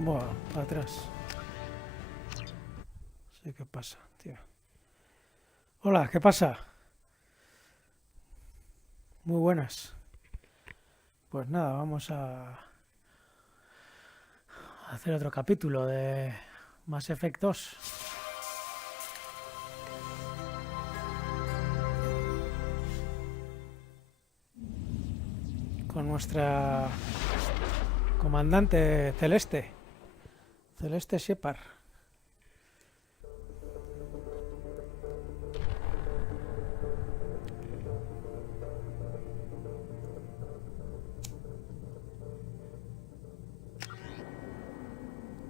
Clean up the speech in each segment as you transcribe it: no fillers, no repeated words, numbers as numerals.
Buah, para atrás. Sí, ¿qué pasa, tío? Hola, ¿qué pasa? Muy buenas. Pues nada, vamos a hacer otro capítulo de Mass Effect 2. Con nuestra comandante Celeste. Celeste Shepard.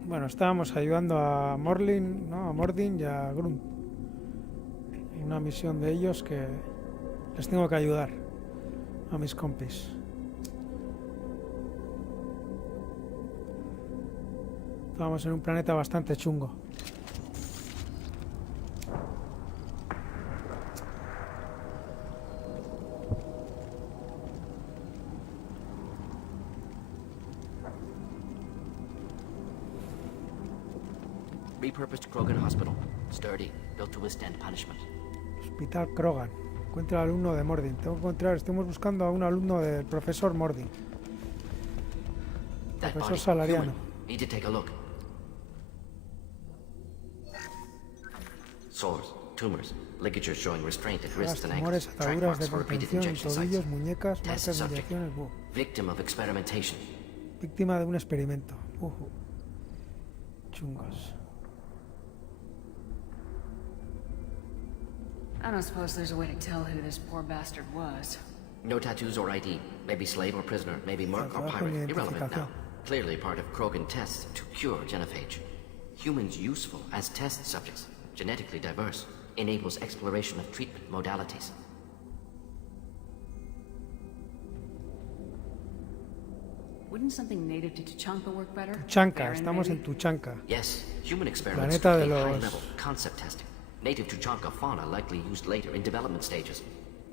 Bueno, estábamos ayudando a Mordin, ¿no? A Mordin y a Grunt. En una misión de ellos que les tengo que ayudar a mis compis. Estábamos en un planeta bastante chungo. Repurposed Krogan Hospital. Sturdy, built to withstand punishment. Hospital Krogan. Encuentra al alumno de Mordin. Estamos buscando a un alumno del profesor Mordin. That Profesor body, salariano. human. Need to take a look. Sores, tumors, ligatures showing restraint at wrists and Tumores, ankles. Track ataduras de marks for repeated contención en injection sites. tobillos, muñecas, Test marcas de subject. inyecciones. Victim of experimentation. Víctima de un experimento. Chungos. I don't suppose there's a way to tell who this poor bastard was. No tattoos or ID. Maybe slave or prisoner. Maybe merc or Trabajo pirate. en Irrelevant now. identificación. Clearly part of Krogan tests to cure genophage. Humans useful as test subjects. Genetically diverse. Enables exploration of treatment modalities. Wouldn't something native to Tuchanka work better? Tuchanka, Baron, estamos maybe? en Tuchanka. Yes, human experiments Planeta de complete los- high-level concept testing. Native Tuchanka fauna likely used later in development stages.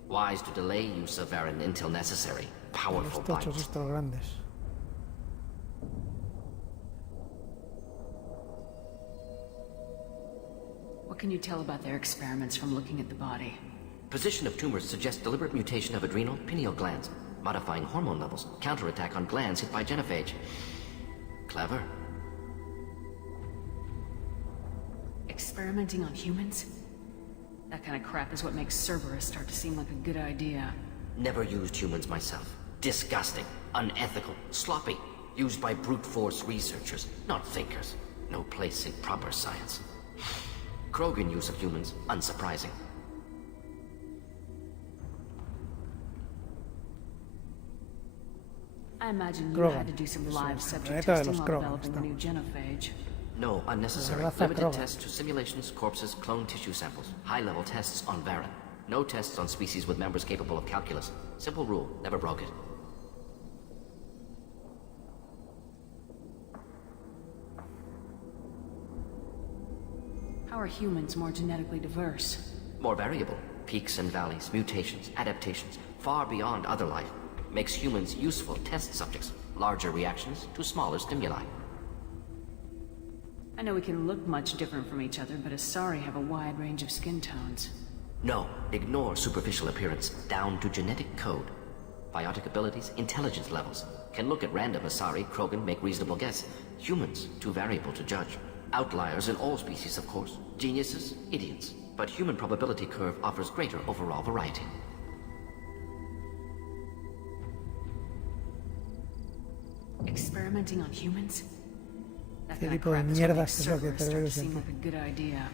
Wise to delay use of Varan until necessary. Powerful Los tochos bites. estos grandes. What can you tell about their experiments from looking at the body? Position of tumors suggests deliberate mutation of adrenal pineal glands, modifying hormone levels, counterattack on glands hit by genophage. Clever. Experimenting on humans? That kind of crap is what makes Cerberus start to seem like a good idea. Never used humans myself. Disgusting, unethical, sloppy. Used by brute force researchers, not thinkers. No place in proper science. Krogan use of humans, unsurprising. I imagine you Krogan. had to do some live subject planeta de testing los while Krogan, developing the new genophage. No, unnecessary. La raza Limited Krogan. tests to simulations, corpses, clone tissue samples. High-level tests on Varan. No tests on species with members capable of calculus. Simple rule, never broke it. How are humans more genetically diverse? More variable. Peaks and valleys, mutations, adaptations, far beyond other life. Makes humans useful test subjects. Larger reactions to smaller stimuli. I know we can look much different from each other, but Asari have a wide range of skin tones. No, ignore superficial appearance, down to genetic code. Biotic abilities, intelligence levels. Can look at random Asari, Krogan, make reasonable guess. Humans, too variable to judge. Outliers in all species, of course. Geniuses, idiots. But human probability curve offers greater overall variety. Experimenting on humans? That ¿Qué kind of tipo de crap is what mierda makes es lo que Cerberus start to Cerberus seem entiende? like a good idea.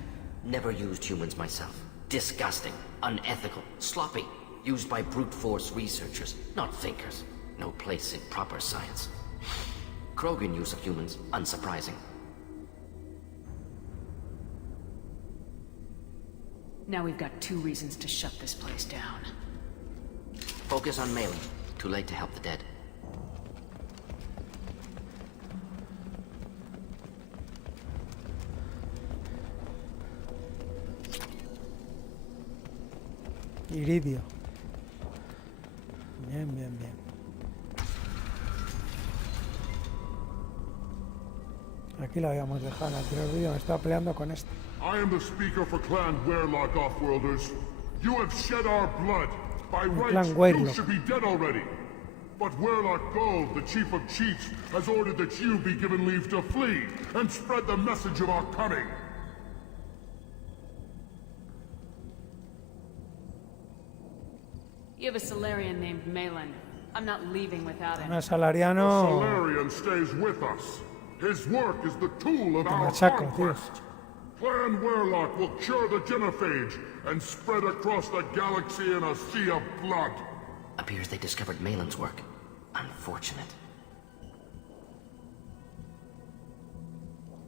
Never used humans myself. Disgusting, unethical, sloppy. Used by brute force researchers, not thinkers. No place in proper science. Krogan use of humans, unsurprising. Now we've got 2 reasons to shut this place down. Focus on mailing. Too late to help the dead. Iridio. Bien, bien, bien. Aquí la habíamos dejado en el anterior vídeo. Me estaba peleando con este. I am the speaker for Clan Werelock, Offworlders. You have shed our blood. By rights, you Werelock. should be dead already. But Werelock Gold, the chief of chiefs, has ordered that you be given leave to flee and spread the message of our coming. You have a Salarian named Malin. I'm not leaving without him. Un The salariano. Salarian stays with us. His work is the tool of our machaco, tío. conquest. Clan Werelock will cure the genophage and spread across the galaxy in a sea of blood. Appears they discovered Malin's work. Unfortunate.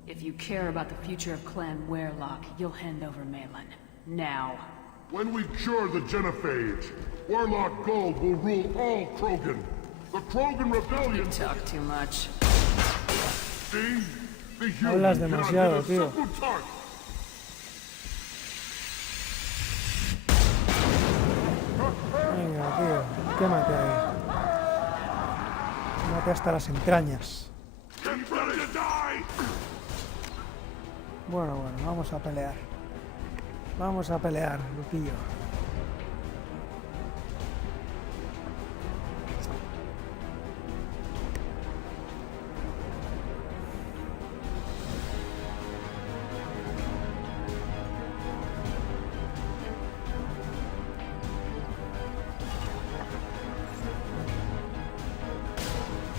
If you care about the future of Clan Werelock, you'll hand over Malin. Now. When we cure the genophage, Werelock Gold will rule all Krogan. The Krogan Rebellion... Talk too much. See? The Hablas human demasiado, cannot get a tío. simple touch. Venga, tío. Quémate ahí. Quémate hasta las entrañas. Get ready to die! Bueno, vamos a pelear. Vamos a pelear, Lupillo.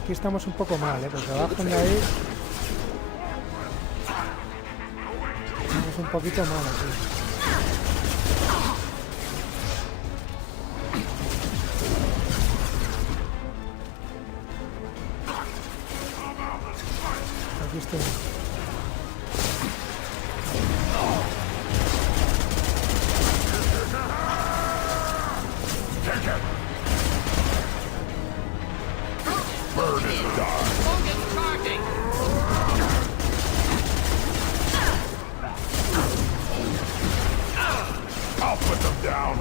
Aquí estamos un poco mal, porque bajan de ahí. Estamos un poquito mal aquí. Aquí estoy. I'll put them down.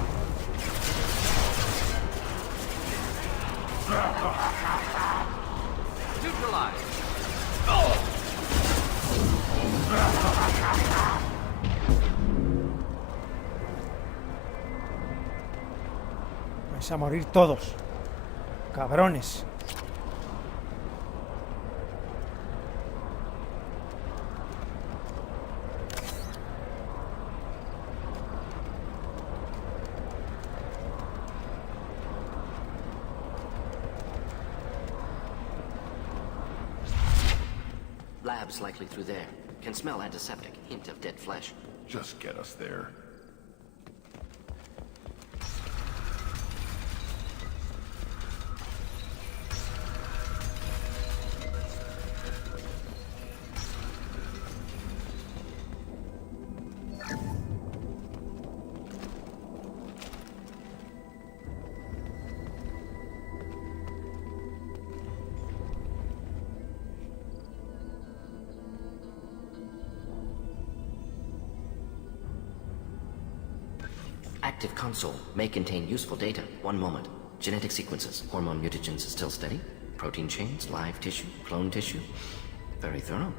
Vais a morir todos. Cabrones. Labs likely through there. Can smell antiseptic. Hint of dead flesh. Just get us there. Active console may contain useful data. One moment. Genetic sequences. Hormone mutagens still steady. Protein chains, live tissue, clone tissue. Very thorough.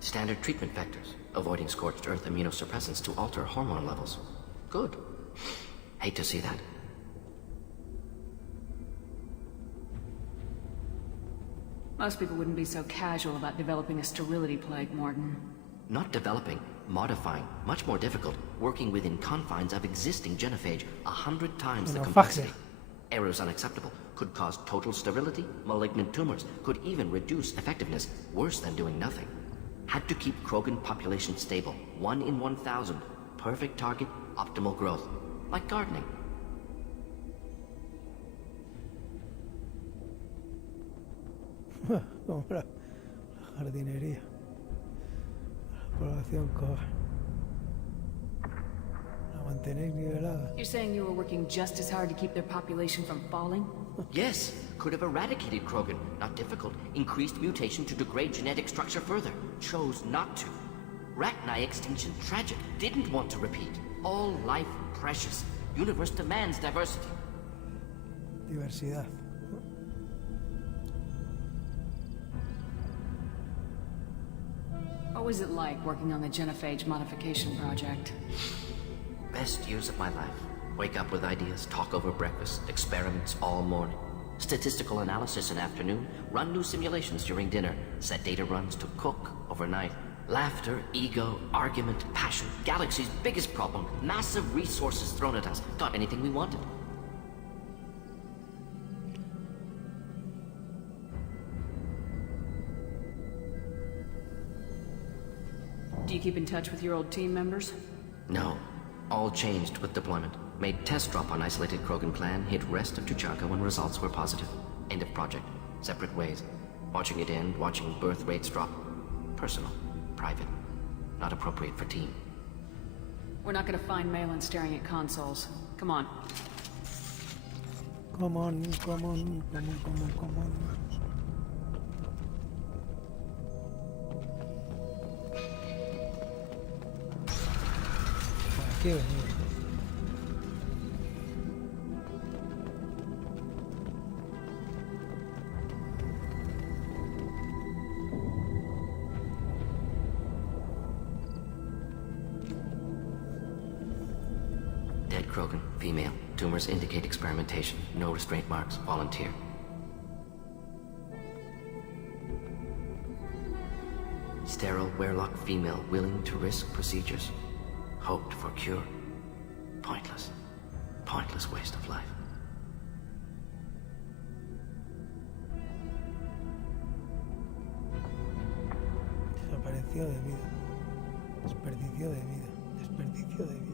Standard treatment vectors. Avoiding scorched earth immunosuppressants to alter hormone levels. Good. Hate to see that. Most people wouldn't be so casual about developing a sterility plague, Mordin. Not developing, modifying, much more difficult, working within confines of existing genophage 100 times the Xenophagia. complexity. Errors unacceptable, could cause total sterility, malignant tumors, could even reduce effectiveness, worse than doing nothing. Had to keep Krogan population stable, 1 in 1,000, perfect target, optimal growth, like gardening. Como la jardinería. La población la mantenéis nivelada. You're saying you were working just as hard to keep their population from falling? Yes, could have eradicated Krogan. Not difficult. Increased mutation to degrade genetic structure further. Chose not to. Rachni extinction tragic. Didn't want to repeat. All life precious. Universe demands diversity. Diversidad. What was it like working on the genophage modification project? Best years of my life. Wake up with ideas, talk over breakfast, experiments all morning. Statistical analysis in afternoon, run new simulations during dinner, set data runs to cook overnight. Laughter, ego, argument, passion, galaxy's biggest problem, massive resources thrown at us. Got anything we wanted. Do you keep in touch with your old team members? No. All changed with deployment. Made test drop on isolated Krogan clan, hit rest of Tuchanka when results were positive. End of project. Separate ways. Watching it end, watching birth rates drop. Personal. Private. Not appropriate for team. We're not gonna find Malin staring at consoles. Come on. Come on, come on, come on, come on, come on. Por aquí he venido. Dead Krogan, female. Tumors indicate experimentation. No restraint marks. Volunteer. Sterile Werelock female willing to risk procedures. Hoped for cure. Pointless. Pointless waste of life. Desapareció de vida. Desperdicio de vida. Desperdicio de vida.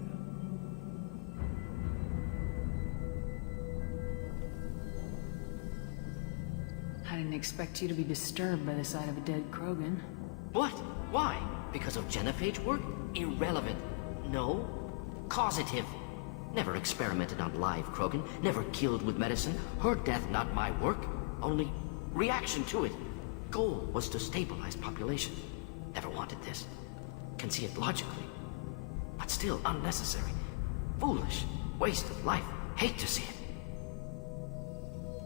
I didn't expect you to be disturbed by the sight of a dead Krogan. What? Why? Because of genophage work? Irrelevant. No. Causative. Never experimented on live Krogan. Never killed with medicine. Her death not my work. Only reaction to it. Goal was to stabilize population. Never wanted this. Can see it logically. But still unnecessary. Foolish. Waste of life. Hate to see it.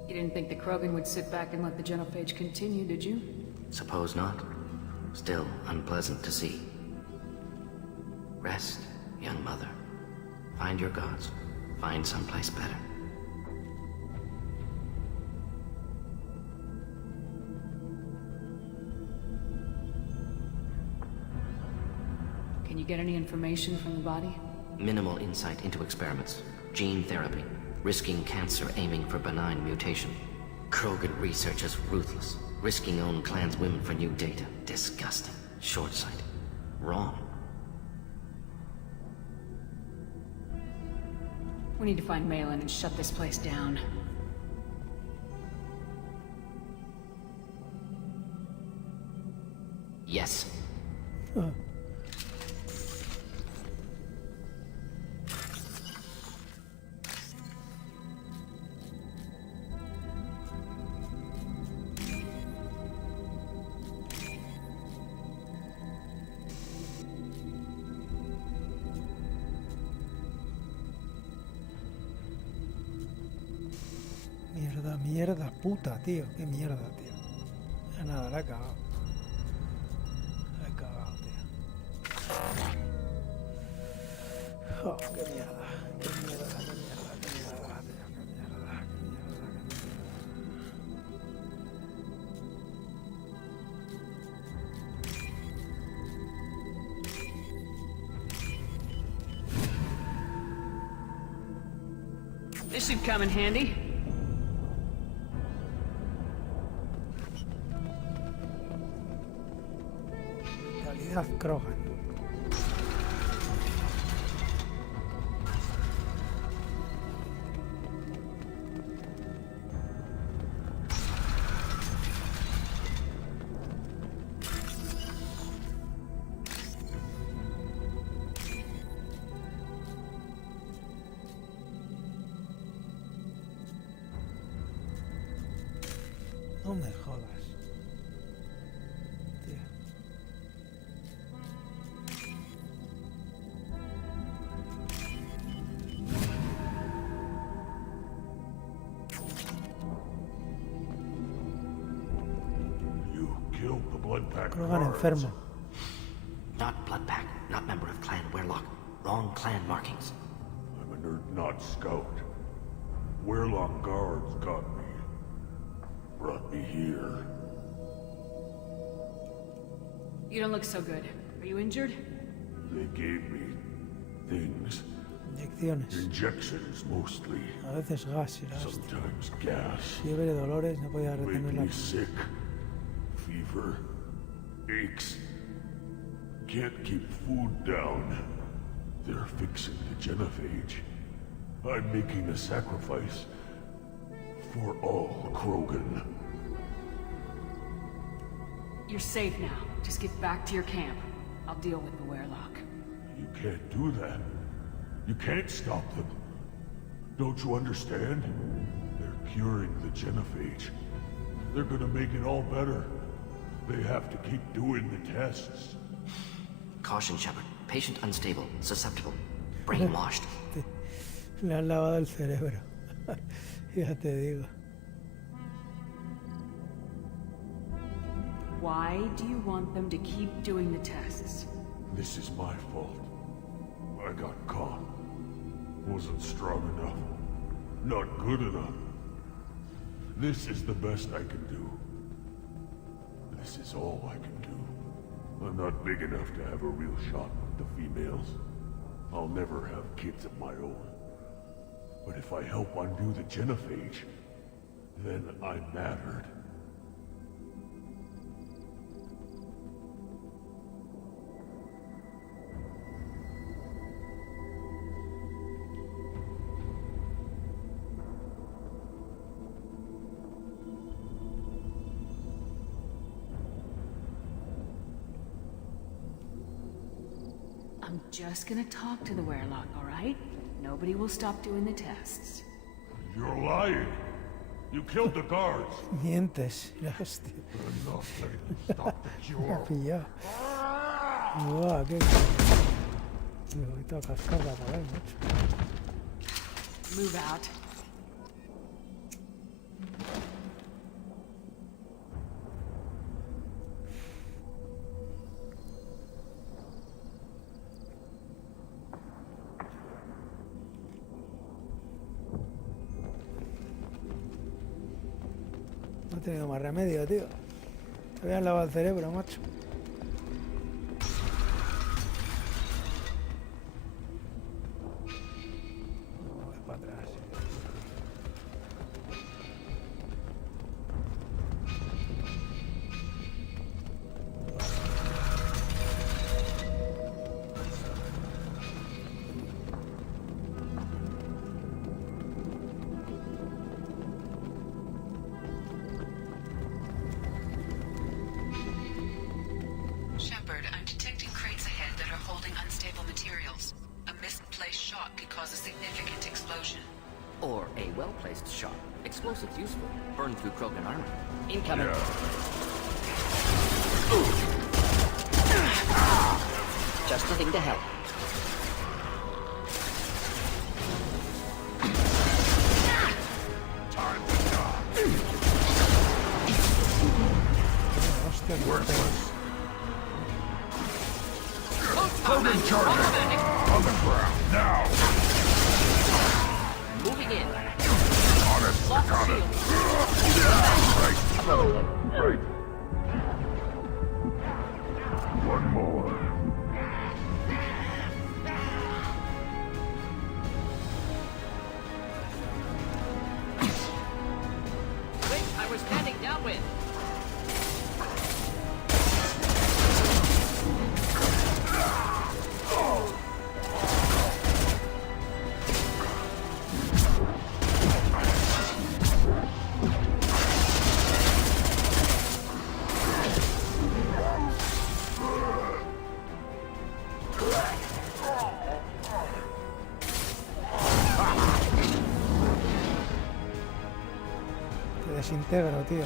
You didn't think the Krogan would sit back and let the genophage continue, did you? Suppose not. Still unpleasant to see. Rest, young mother. Find your gods. Find someplace better. Can you get any information from the body? Minimal insight into experiments. Gene therapy. Risking cancer, aiming for benign mutation. Krogan researchers ruthless. Risking own clan's women for new data. Disgusting. Short-sighted. Wrong. We need to find Malin and shut this place down. Yes. Mierda, mierda, puta, tío. Qué mierda, tío. Ya nada, la he cagado. La he cagado, tío. Oh, qué mierda. Qué mierda, qué mierda, qué mierda, tío. Qué mierda, qué mierda, qué mierda. This should come in handy. Calidad Krogan. No me jodas. Tío. You killed the blood pack Krogan guards. enfermo. blood pack, not member of Clan Werlock. Wrong clan markings. I'm a nerd not scout. Werlock guards got me. Brought me here. You don't look so good. Are you injured? They gave me things. Inyecciones. Injections mostly. A veces gas y las Sometimes gas. fiebre, dolores, no podía Make retener la... me sick. Fever. Aches. Can't keep food down. They're fixing the genophage. I'm making a sacrifice. For all Krogan. You're safe now. Just get back to your camp. I'll deal with the Werlock. You can't do that. You can't stop them. Don't you understand? They're curing the genophage. They're gonna make it all better. They have to keep doing the tests. Caution, Shepard. Patient unstable, susceptible, brainwashed. Le han lavado el cerebro. Ya te digo. Why do you want them to keep doing the tests? This is my fault. I got caught. Wasn't strong enough. Not good enough. This is the best I can do. This is all I can do. I'm not big enough to have a real shot with the females. I'll never have kids of my own. But if I help undo the genophage, then I mattered. I'm just gonna talk to the Werlock, all right? Nobody will stop doing the tests. You're lying. You killed the guards. Mientes. La hostia. Enough to stop the Me ha cure. pillado. Buah, qué... Me voy todo a cascarla por ahí, macho. Move out. No he tenido más remedio, tío. Te habían lavado el cerebro, macho. Voy para atrás. Shepard, I'm detecting crates ahead that are holding unstable materials. A misplaced shot could cause a significant explosion. Or a well-placed shot. Explosives useful. Burn through Krogan armor. Incoming. Just the thing to help. Hostia, qué Worthless. Krogan charging. On the ground. Now. Moving in. Honest. Lock Got it. shield. Right. One more. Wait, I was standing downwind. Te desintegro, tío.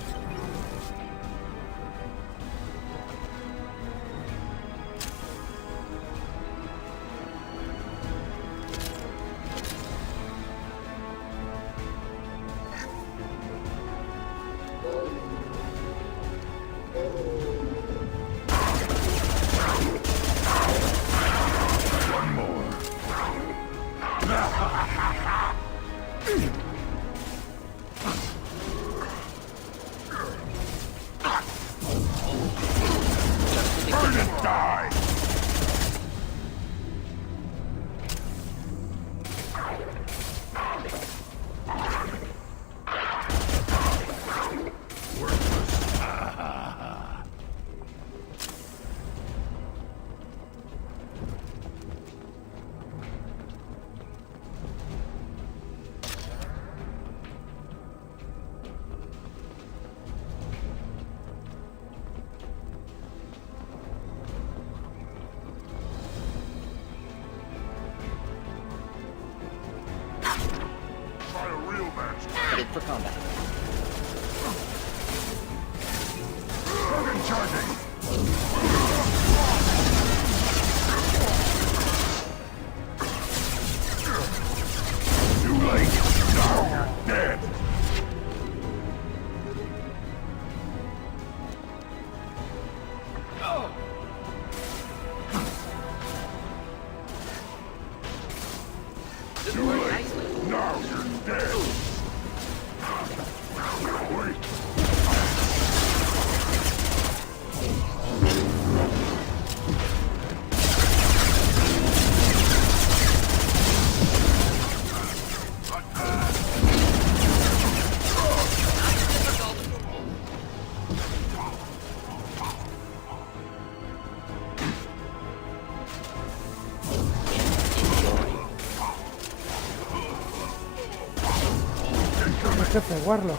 combat. Krogan charging! Too late! Now you're dead! Too late! Now you're dead! Wait! El jefe, Warlock.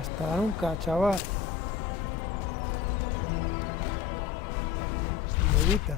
Hasta nunca, chaval. Bebita.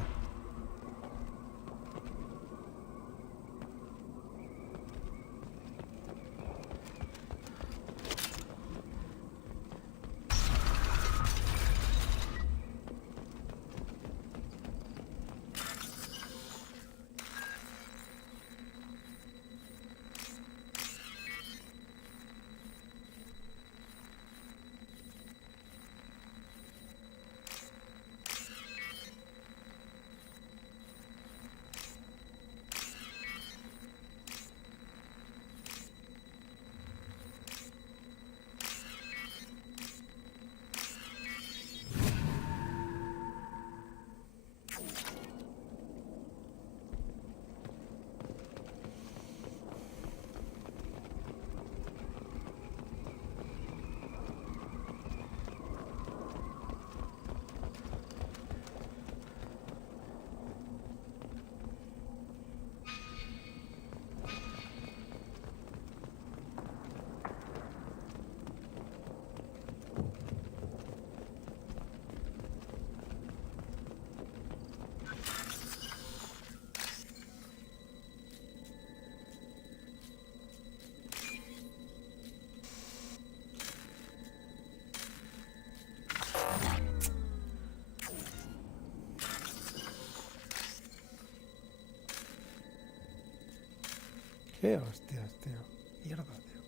Qué hostias, tío. Mierda, tío.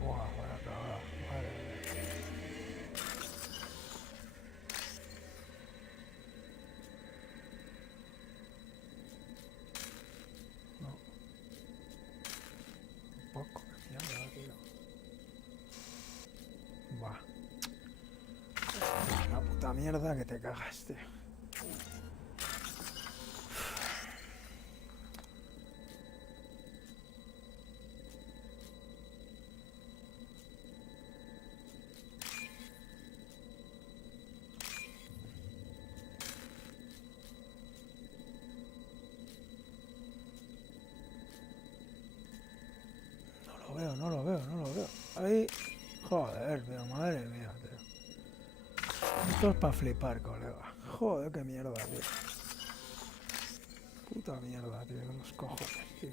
Buah, voy a acabar. Madre mía. No. Un poco de mierda, tío. Buah. Una puta mierda que te cagas, tío. No lo veo. Ahí. Joder, pero madre mía, tío. Esto es para flipar, colega. Joder, qué mierda, tío. Puta mierda, tío. Los cojones, tío.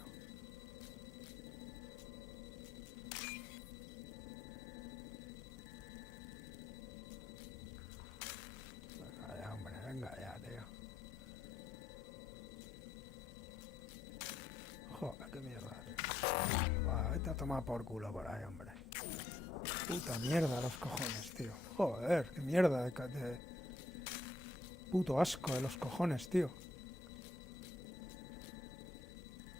Venga ya, hombre, venga ya, tío. Joder, qué mierda, tío. Va, vete a tomar por culo por ahí, hombre. Puta mierda, los cojones, tío. Joder, qué mierda de puto asco de los cojones, tío.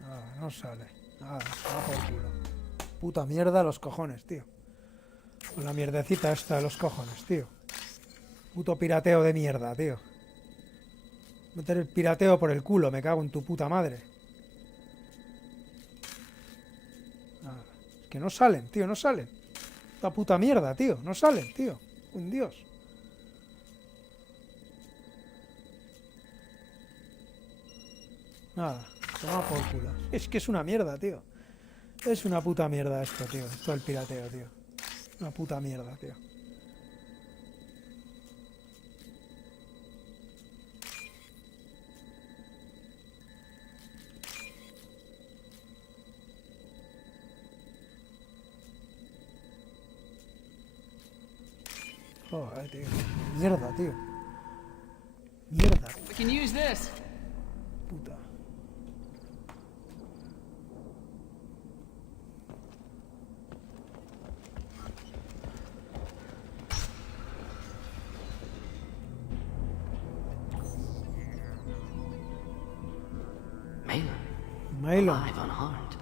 Ah, no sale. Nada, toma por culo. Puta mierda los cojones, tío. Con la mierdecita esta de los cojones, tío. Puto pirateo de mierda, tío. Meter el pirateo por el culo, me cago en tu puta madre. Ah, es que no salen, tío, no salen. Esta puta mierda, tío, no salen, tío. Un dios. Nada, toma por culo. Es que es una mierda, tío. Es una puta mierda esto, tío. Esto del pirateo, tío. Una puta mierda, tío. Joder, tío. Mierda, tío. Mierda, We can use this. puta. Mylon. Alive, unharmed.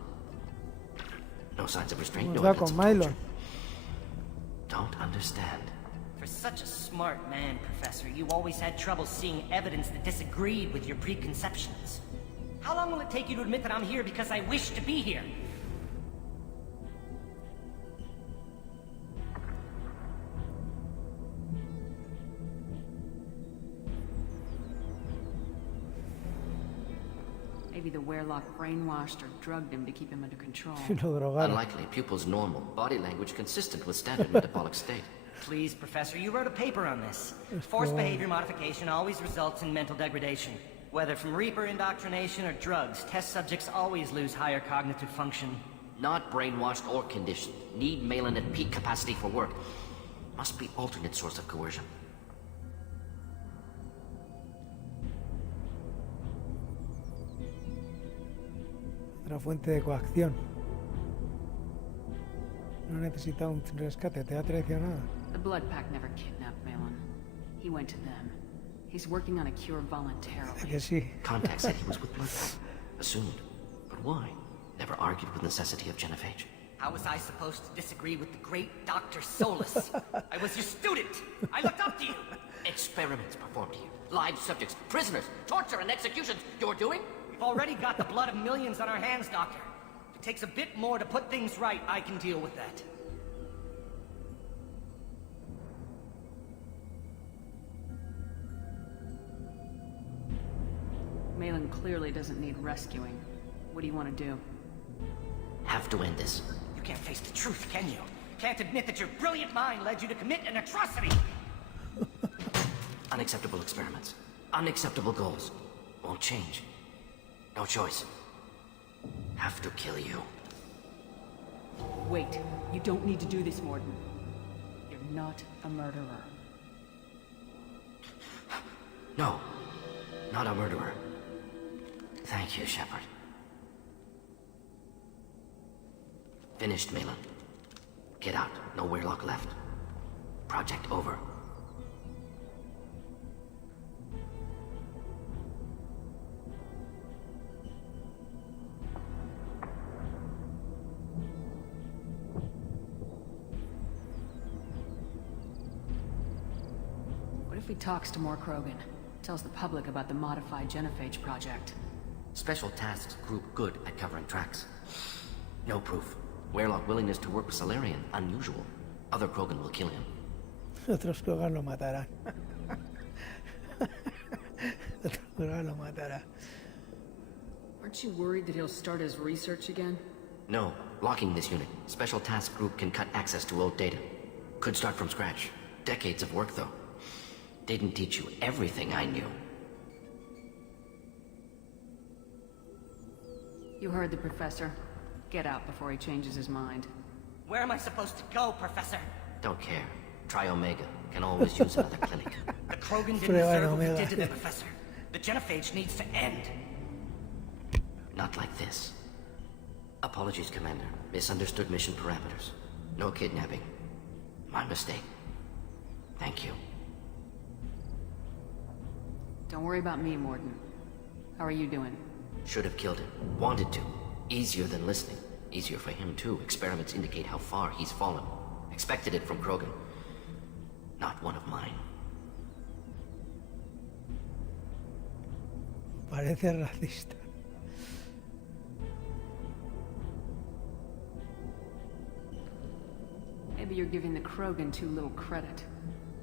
No signs of restraint, Nos no da evidence con of Mylon. torture. Don't understand. For such a smart man, Professor, you always had trouble seeing evidence that disagreed with your preconceptions. How long will it take you to admit that I'm here because I wish to be here? Maybe the Werelock brainwashed or drugged him to keep him under control. Lo drogaron. Unlikely. Pupil's normal. Body language consistent with standard metabolic state. Please, Professor, you wrote a paper on this. Forced behavior modification always results in mental degradation. Whether from Reaper indoctrination or drugs, test subjects always lose higher cognitive function. Not brainwashed or conditioned. Need Malin at peak capacity for work. Must be alternate source of coercion. Otra fuente de coacción. No necesita un rescate, te ha traicionado. The Blood Pack never kidnapped Malin. He went to them. He's working on a cure voluntarily. Que sí. Contact said he was with Blood. Assumed. But why? Never argued with necessity of genophage. How was I supposed to disagree with the great Dr. Solus? I was your student! I looked up to you! Experiments performed here. Live subjects, prisoners, torture and executions. You're doing? We've already got the blood of millions on our hands, Doctor. If it takes a bit more to put things right, I can deal with that. Malin clearly doesn't need rescuing. What do you want to do? Have to end this. You can't face the truth, can you? Can't admit that your brilliant mind led you to commit an atrocity! Unacceptable experiments. Unacceptable goals. Won't change. No choice. Have to kill you. Wait. You don't need to do this, Mordin. You're not a murderer. No. Not a murderer. Thank you, Shepard. Finished, Malin. Get out. No Werelock left. Project over. What if he talks to more Krogan? Tells the public about the modified genophage project. Special tasks group good at covering tracks. No proof. Werelock willingness to work with Salarian, unusual. Other Krogan will kill him. Otros Krogan lo matarán. Otros Krogan lo matarán. Aren't you worried that he'll start his research again? No. Blocking this unit. Special task group can cut access to old data. Could start from scratch. Decades of work, though. Didn't teach you everything I knew. You heard the professor. Get out before he changes his mind. Where am I supposed to go, Professor? Don't care. Try Omega. Can always use another clinic. The Krogan didn't Prueba en deserve what we Omega. did to the Professor. The genophage needs to end. Not like this. Apologies, Commander. Misunderstood mission parameters. No kidnapping. My mistake. Thank you. Don't worry about me, Mordin. How are you doing? Should have killed him. Wanted to. Easier than listening. Easier for him, too. Experiments indicate how far he's fallen. Expected it from Krogan. Not one of mine. Parece racista. Maybe you're giving the Krogan too little credit.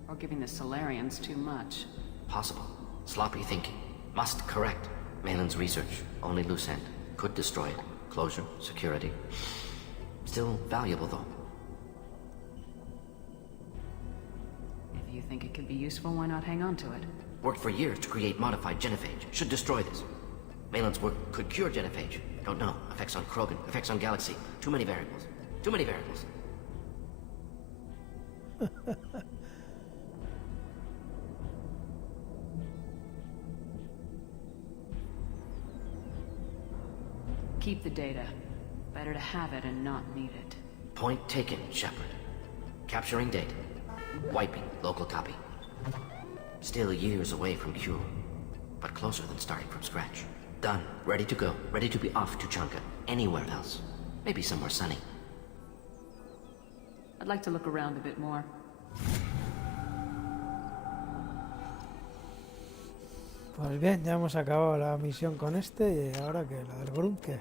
Or giving the Salarians too much. Possible. Sloppy thinking. Must correct. Malin's research, only loose end. Could destroy it. Closure, security. Still valuable, though. If you think it could be useful, why not hang on to it? Worked for years to create modified genophage. Should destroy this. Malin's work could cure genophage. Don't know. Effects on Krogan, effects on Galaxy. Too many variables. Too many variables. Keep the data. Better to have it and not need it. Point taken, Shepard. Capturing data. Wiping local copy. Still years away from cure, but closer than starting from scratch. Done. Ready to go. Ready to be off to Chanka. Anywhere else. Maybe somewhere sunny. I'd like to look around a bit more. Pues bien, ya hemos acabado la misión con este y ahora que la del Grunt, ¿qué?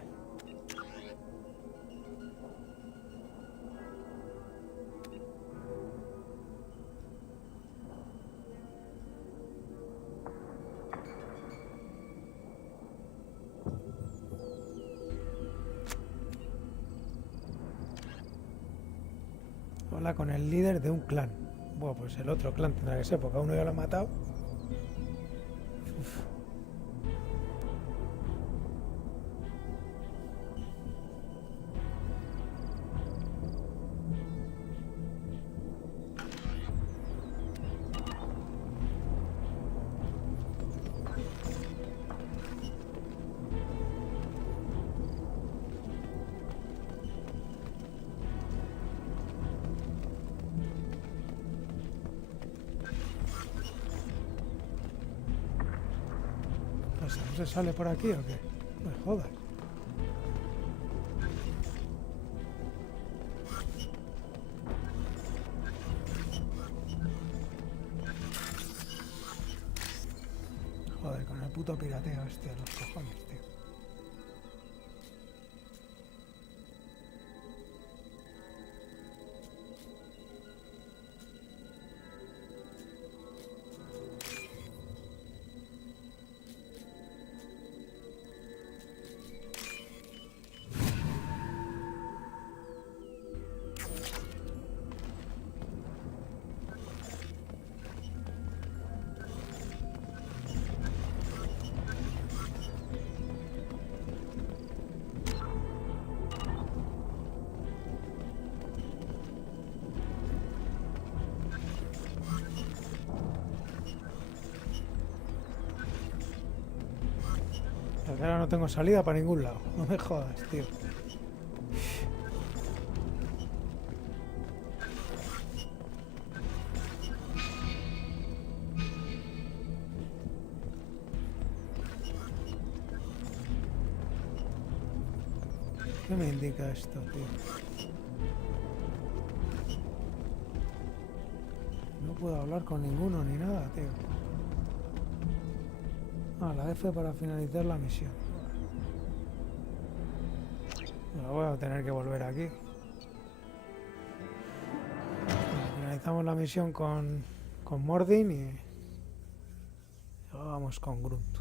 Habla con el líder de un clan. Bueno, pues el otro clan tendrá que ser, porque a uno ya lo ha matado. Uf. ¿No se sale por aquí o qué? No me jodas. Joder, con el puto pirateo este de los cojones, tío. Porque ahora no tengo salida para ningún lado. No me jodas, tío. ¿Qué me indica esto, tío? No puedo hablar con ninguno ni nada, tío. Ah, la F para finalizar la misión. Me voy a tener que volver aquí. Bueno, finalizamos la misión con Mordin y vamos con Grunt.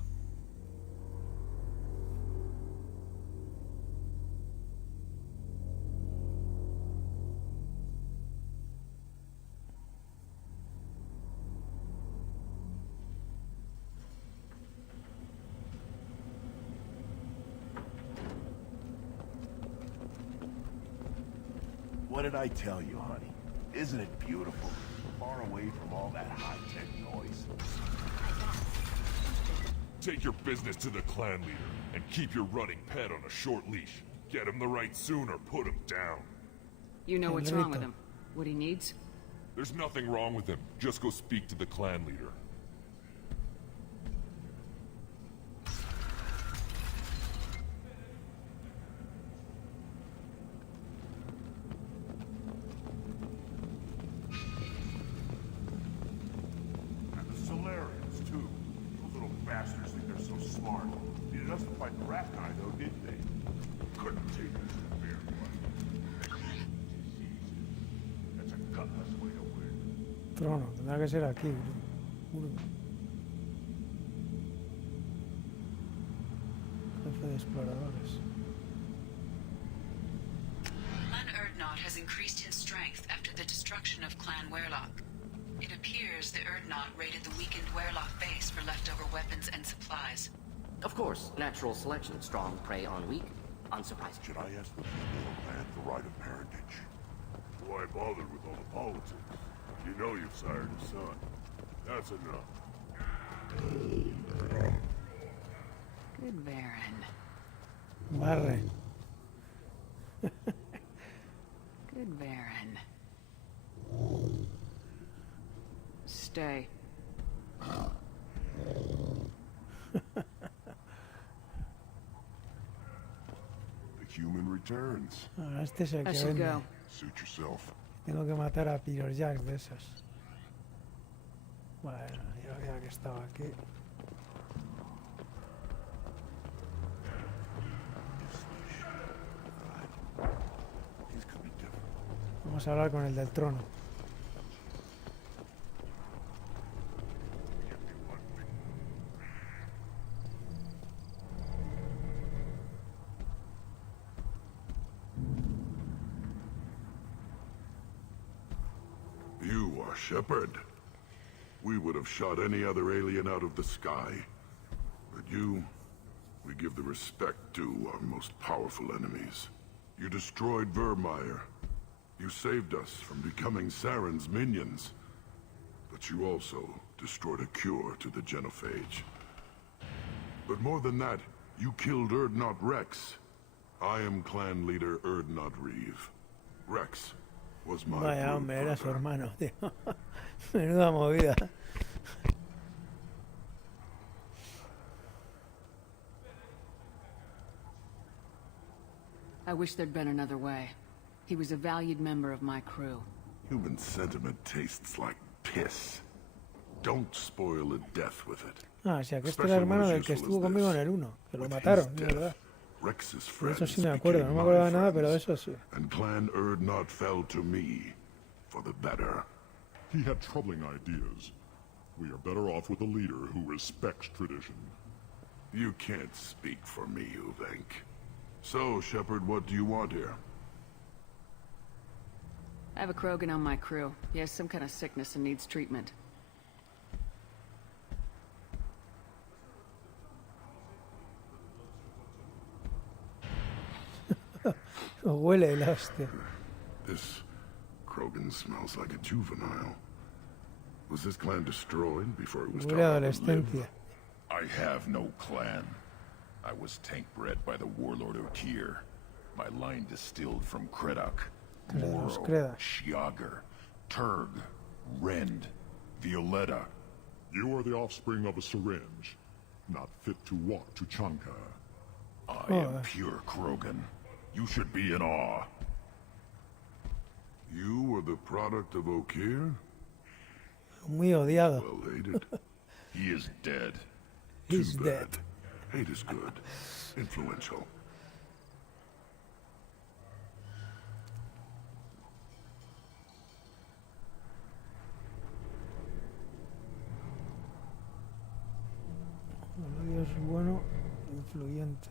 What did I tell you, honey? Isn't it beautiful? Far away from all that high-tech noise. Take your business to the clan leader, and keep your running pet on a short leash. Get him the right soon or put him down. You know what's wrong with him. What he needs? There's nothing wrong with him. Just go speak to the clan leader. And the salarians, too. Those little bastards think they're so smart. Needed us to fight the rat guy, though, didn't they? Couldn't take us to fair fight. That's a gutless way to win. Trono, tendrá que ser aquí. hay exploradores. Clan Erdnot has increased in strength after the destruction of Clan Werlock. It appears the Erdnot raided the weakened Werlock base for leftover weapons and supplies. Of course, natural selection. Strong prey on weak. Unsurprising. Should I ask the people of land the right of parentage? Why bother with all the politics? You know you've sired a son. That's enough. Good Baron. Barre. Good Baron. Stay. The human returns. Ahora este es el I que should vende. go. Suit yourself. Tengo que matar a Pirojacks de esos. Bueno, ya que estaba aquí. These could be different. Vamos a hablar con el del trono. You are Shepard. We would have shot any other alien out of the sky. But you, we give the respect to our most powerful enemies. You destroyed Vermeer. You saved us from becoming Saren's minions. But you also destroyed a cure to the genophage. But more than that, you killed Erdnot Rex. I am clan leader Erdnot Reeve. Rex was my Vaya blood hombre, era su brother. hermano, tío. Menuda movida. I wish there'd been another way. He was a valued member of my crew. Human sentiment tastes like piss. Don't spoil a death with it. Ah, o sea, que este era Especially hermano one del as que useful estuvo as conmigo en this. el 1. Que lo With mataron, his de death, verdad. Rex's De friends eso sí me acuerdo, no became me my acordaba de nada, pero de friends. eso sí. And Clan Erdnot fell to me for the better. He had troubling ideas. We are better off with a leader who respects tradition. You can't speak for me, Uvenk. So, Shepard, what do you want here? I have a Krogan on my crew. He has some kind of sickness and needs treatment. Huele la hostia. This Krogan smells like a juvenile. Was this clan destroyed before it was Huele a taught how to live? adolescencia. I have no clan. I was tank bred by the warlord Okir. My line distilled from Kredok, Los Moro, Kredak. Shiagar, Turg, Rend, Violetta. You are the offspring of a syringe, not fit to walk to Chanka. I am pure Krogan. You should be in awe. You were the product of Okir? Muy odiado. Well hated. He is dead. He's Too dead. bad. Hate is good. Influential. El odio es bueno, influyente.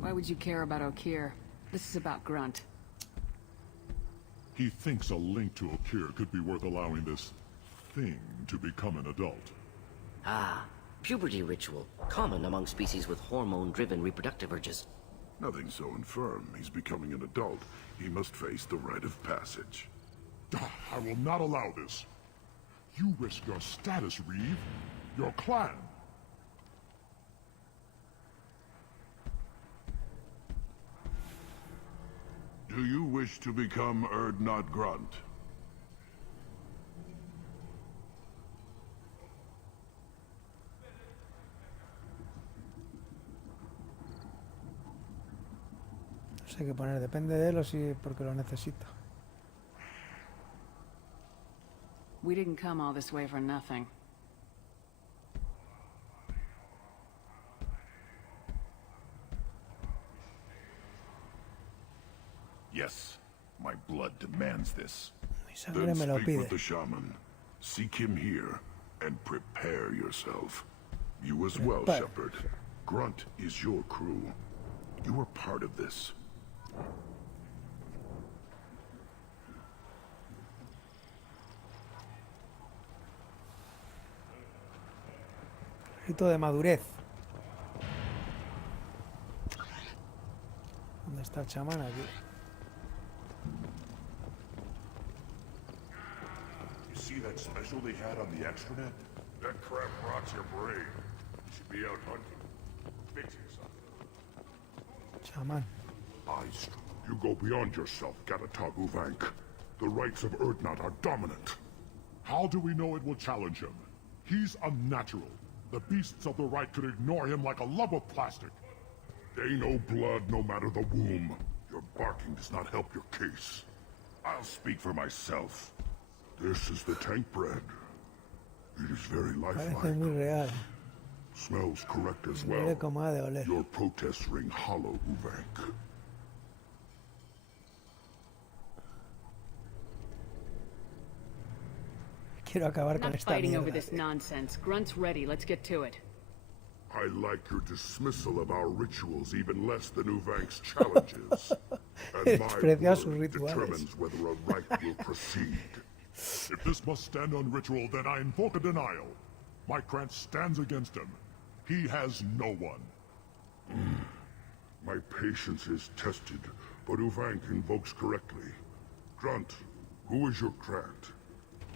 Why would you care about Okir? This is about Grunt. He thinks a link to Okir could be worth allowing this thing to become an adult. Ah, puberty ritual. Common among species with hormone-driven reproductive urges. Nothing so infirm. He's becoming an adult. He must face the rite of passage. I will not allow this. You risk your status, Reeve. Your clan. Do you wish to become Erdnot Grunt? No sé qué poner, depende de él o si porque lo necesito. We didn't come all this way for nothing. Yes, my blood demands this. Mi sangre Then me lo speak pide. with the shaman. Seek him here and prepare yourself. You as well, Prepare. Shepard. Grunt is your crew. You are part of this. Rito de madurez. ¿Dónde está el chamán aquí? You see that special they had on the extranet? That crap rots your brain. You should be out hunting. Fixing something. Chamán. You go beyond yourself, Gatatog Uvank. The rights of Urdnot are dominant. How do we know it will challenge him? He's unnatural. The beasts of the right could ignore him like a lump of plastic. They know blood no matter the womb. Your barking does not help your case. I'll speak for myself. This is the tank bread. It is very Parece muy lifelike. real. Smells correct as Mire well. cómo ha de oler. Your protests ring hollow, Uvank. Quiero acabar con Not esta fighting over mierda. this nonsense. Grunt's ready. Let's get to it. I like your dismissal of our rituals even less than Uvank's challenges. And my Desprecia sus word rituales. determines whether a rite will proceed. If this must stand on ritual, then I invoke a denial. Mike Grant stands against him. He has no one. My patience is tested, but Uvank invokes correctly. Grunt, who is your Grant?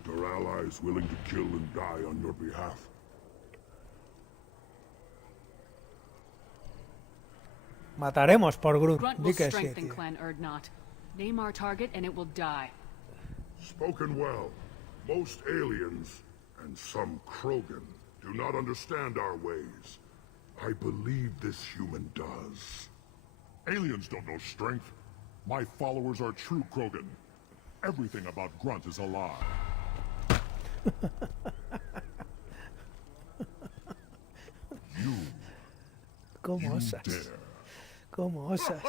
Your allies willing to kill and die on your behalf? Mataremos por Grunt. Grunt Di will que sí, strengthen tío. Clan Urdnot. Name our target and it will die. Spoken well. Most aliens, and some Krogan, do not understand our ways. I believe this human does. Aliens don't know strength. My followers are true Krogan. Everything about Grunt is a lie. ¿Cómo You osas? dare. ¿Cómo osas?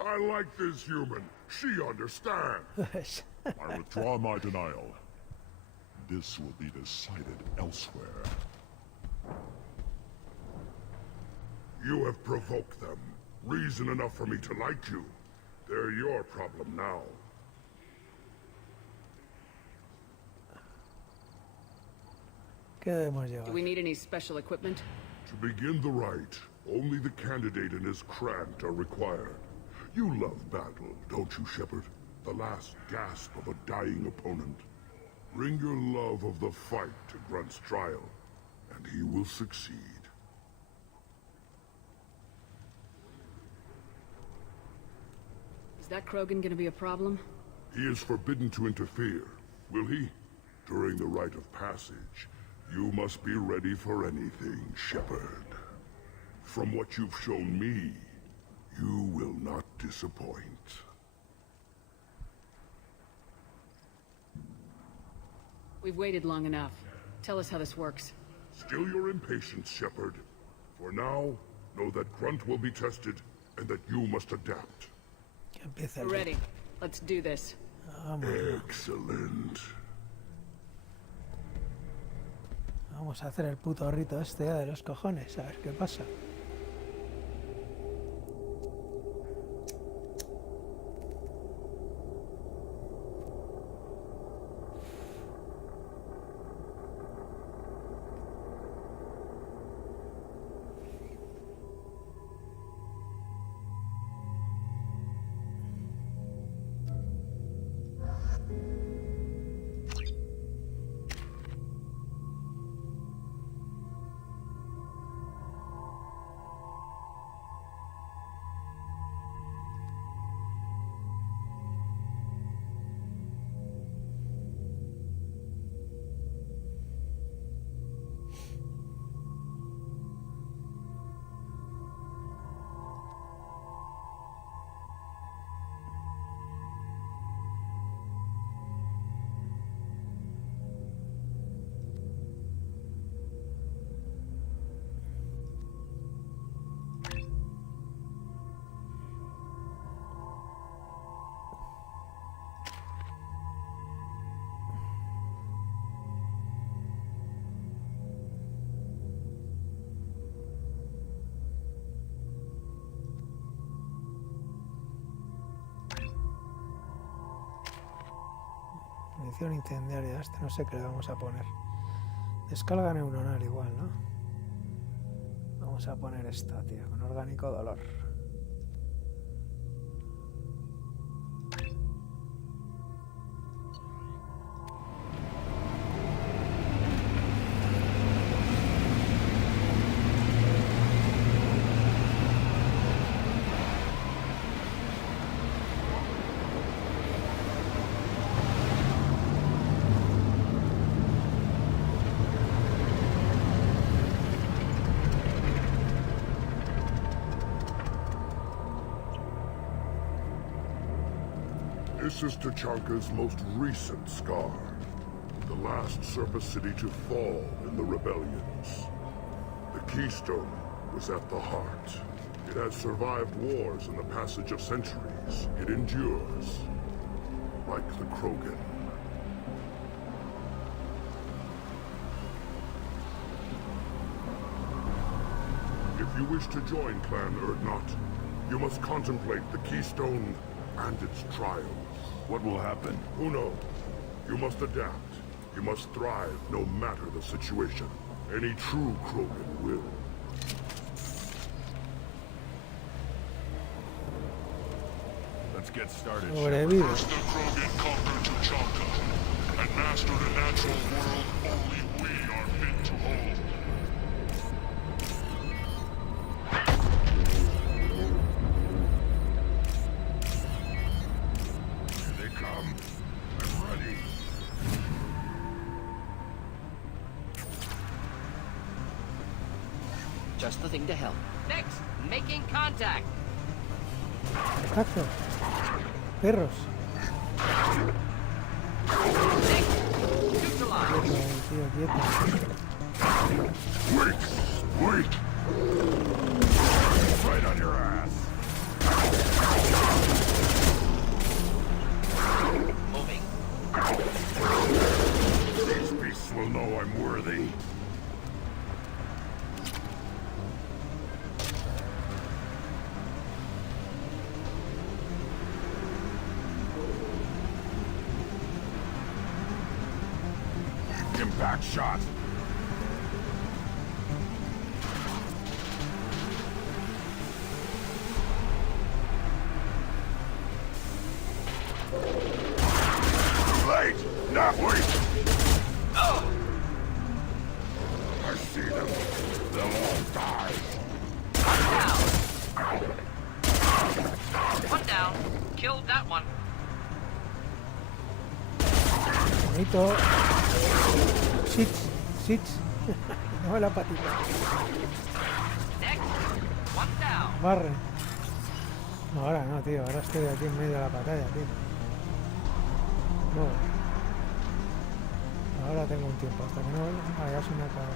I like this human. She understands. I withdraw my denial. This will be decided elsewhere. You have provoked them. Reason enough for me to like you. They're your problem now. ¿Qué debemos llevar? Do we need any special equipment? To begin the rite, only the candidate and his Krant are required. You love battle, don't you, Shepard? The last gasp of a dying opponent. Bring your love of the fight to Grunt's trial, and he will succeed. Is that Krogan gonna be a problem? He is forbidden to interfere, will he? During the rite of passage, you must be ready for anything, Shepard. From what you've shown me, you will not disappoint. We've waited long enough. Tell us how this works. Still your impatience, Shepard. For now, know that Grunt will be tested, and that you must adapt. Que empiece el We're ready. Let's do this. Excellent. Vamos a hacer el puto rito este ya de los cojones, a ver qué pasa. munición incendiaria. Este no sé qué le vamos a poner. Descarga neuronal igual, ¿no? Vamos a poner esta, tío, con orgánico dolor. This is Tachanka's most recent scar. The last surface city to fall in the rebellions. The Keystone was at the heart. It has survived wars and the passage of centuries. It endures. Like the Krogan. If you wish to join Clan Urdnot, you must contemplate the Keystone and its trials. What will happen? Who knows? You must adapt. You must thrive no matter the situation. Any true Krogan will. Let's get started. Sobrevive. First the Krogan conquered Tachanka, and mastered a natural world only we are fit to hold. Here they come. I'm ready. Just the thing to help. Next, making contact. Contacto. Perros. Neutralized. Quieto, tío, quieto. Wait! Right on your ass. Moving. These beasts will know I'm worthy. Impact shot. Late! Not wait! I see them. They'll all die. One down. Killed that one. Bonito. Sits. No la patita. Next, one down. Barre. No, ahora no, tío. Ahora estoy aquí en medio de la batalla, tío. No. Ahora tengo un tiempo hasta que no... Ah, ya se me acaba.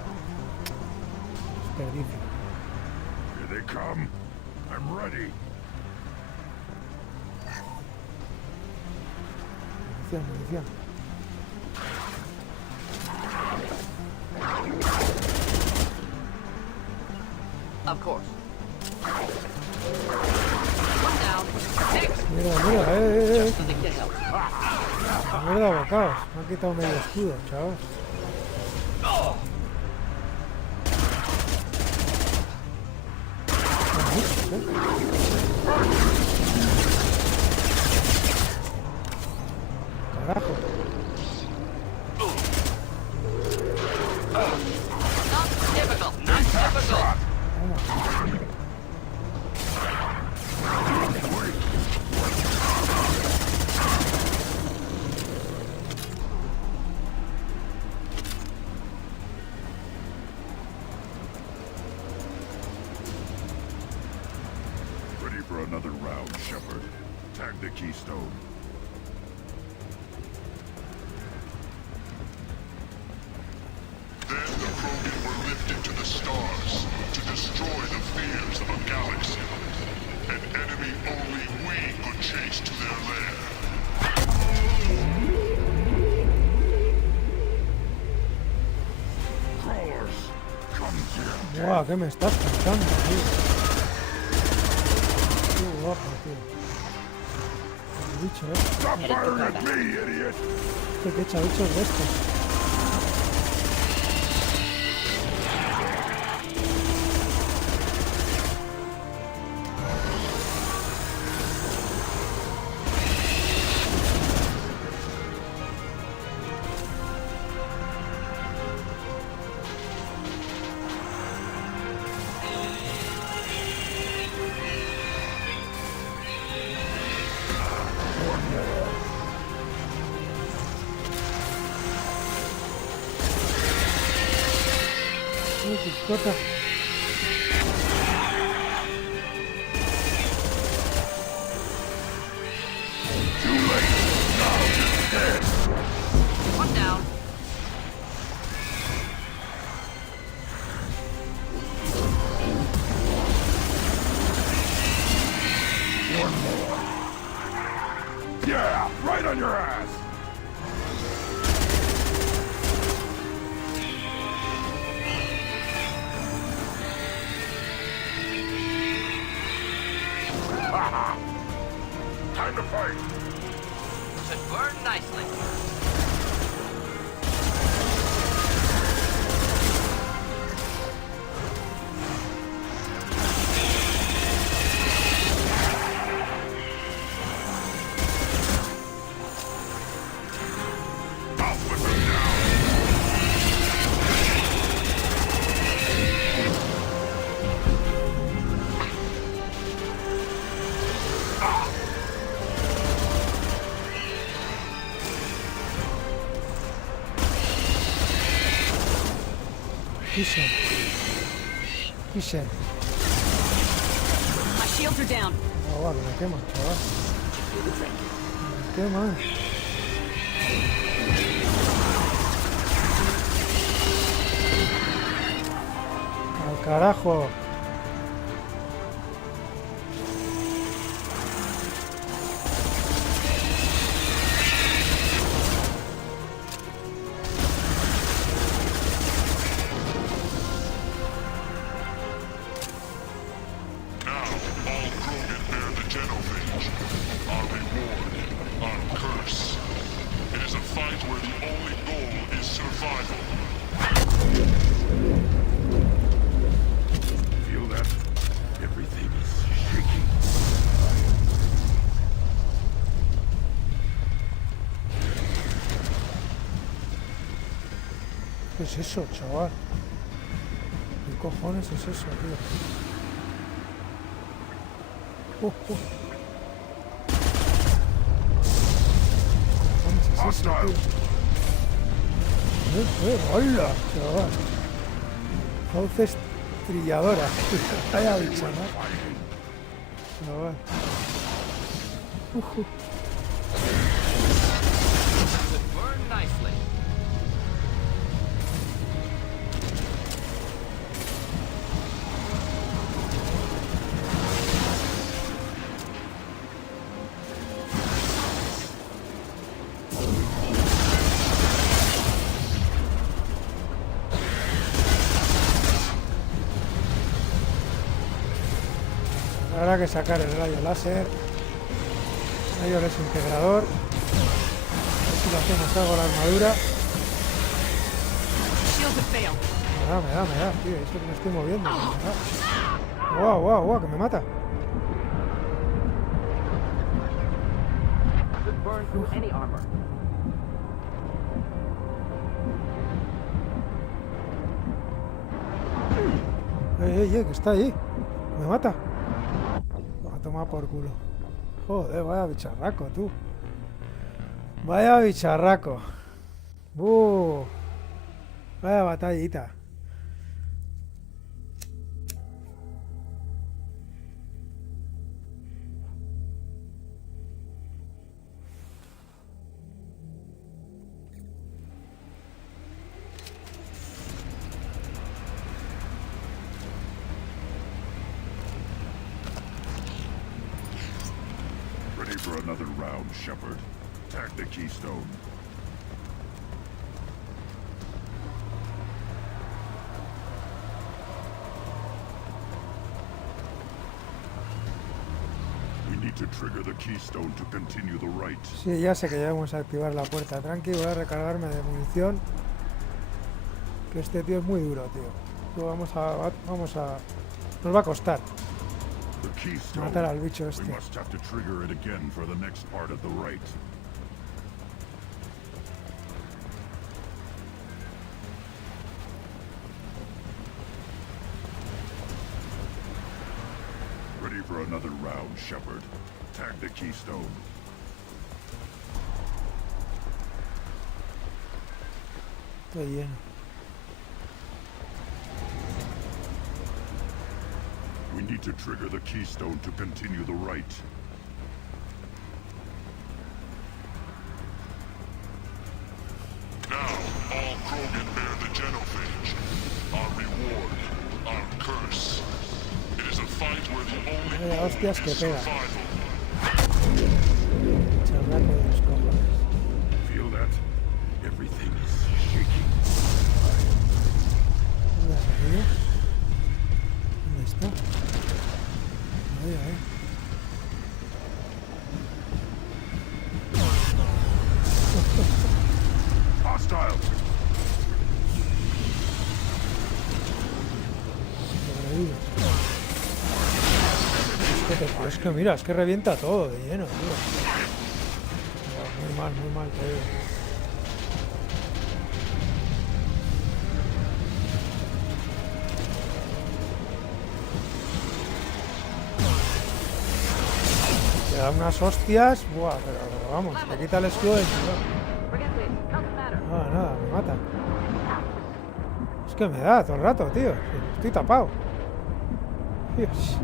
Desperdicio. Here they come. I'm ready. Munición. Of course. One down. Next. Mira. Just the thing to help. Mierda, bocaos. Me han quitado medio escudo, chavos. Carajo. Not difficult. Not difficult. Ready for another round, Shepard. Tag the Keystone. Then the Krogan were lifted to the stars to destroy the fears of a galaxy. An enemy only we could chase to their lair. Crawlers, come here. Buah, ¿qué me estás contando, tío? Qué guapo, tío. bicho, Stop firing at me, idiot! Este que echa bichos de estos. Piscota. One down. Yeah, right on your ass! Time to fight! Should burn nicely. I'll put them down! Kisen. Kisen. My shields are down. Oh, vale, me queman, chaval. Me queman. Al carajo. Now, all Krogan bear the genophage. Our reward, our curse. It is a fight where the only goal is survival. Feel that? Everything is shaking. ¿Qué es eso, chaval? ¿Qué cojones es eso, tío? ¿Qué cojones es eso, tío? ¡Hola, chaval! Fauces trilladoras. Vaya bicho, ¿no? Chaval. Should burn nicely. Habrá que sacar el rayo láser. Rayo desintegrador. A ver si lo hacemos algo la armadura. Shields have failed. Me da, tío. Eso que me estoy moviendo. Me da. Guau, que me mata. Should burn through any armor. Que está ahí. Me mata. Va a tomar por culo. Joder, vaya bicharraco, tú. Vaya bicharraco. Vaya batallita. Ready for another round, Shepard. Tag the keystone. We need need to trigger the keystone to continue the rite. Sí, ya sé que ya vamos a activar la puerta. Tranqui, voy a recargarme de munición. Que este tío es muy duro, tío. Vamos a... Nos va a costar The keystone. matar al bicho We este. must have to trigger it again for the next part of the rite. Ready for another round, Shepard. Tag the keystone. Estoy lleno. We need to trigger the keystone to continue the rite. Now, all Krogan bear the genophage. Our reward, our curse. It is a fight where the only Vaya goal hostias que is pega. survival. Charraco de los cojones. Feel that? Everything is shaking. ¿Dónde ha salido? ¿Dónde está? Ahí, ahí. Hostile! Sobrevive. Es que mira, es que revienta todo de lleno, tío. Muy mal, te digo. Te da unas hostias, buah, pero vamos, le quita el escudo del tirón. Nada, me mata. Es que me da todo el rato, tío. Estoy tapado. Dios.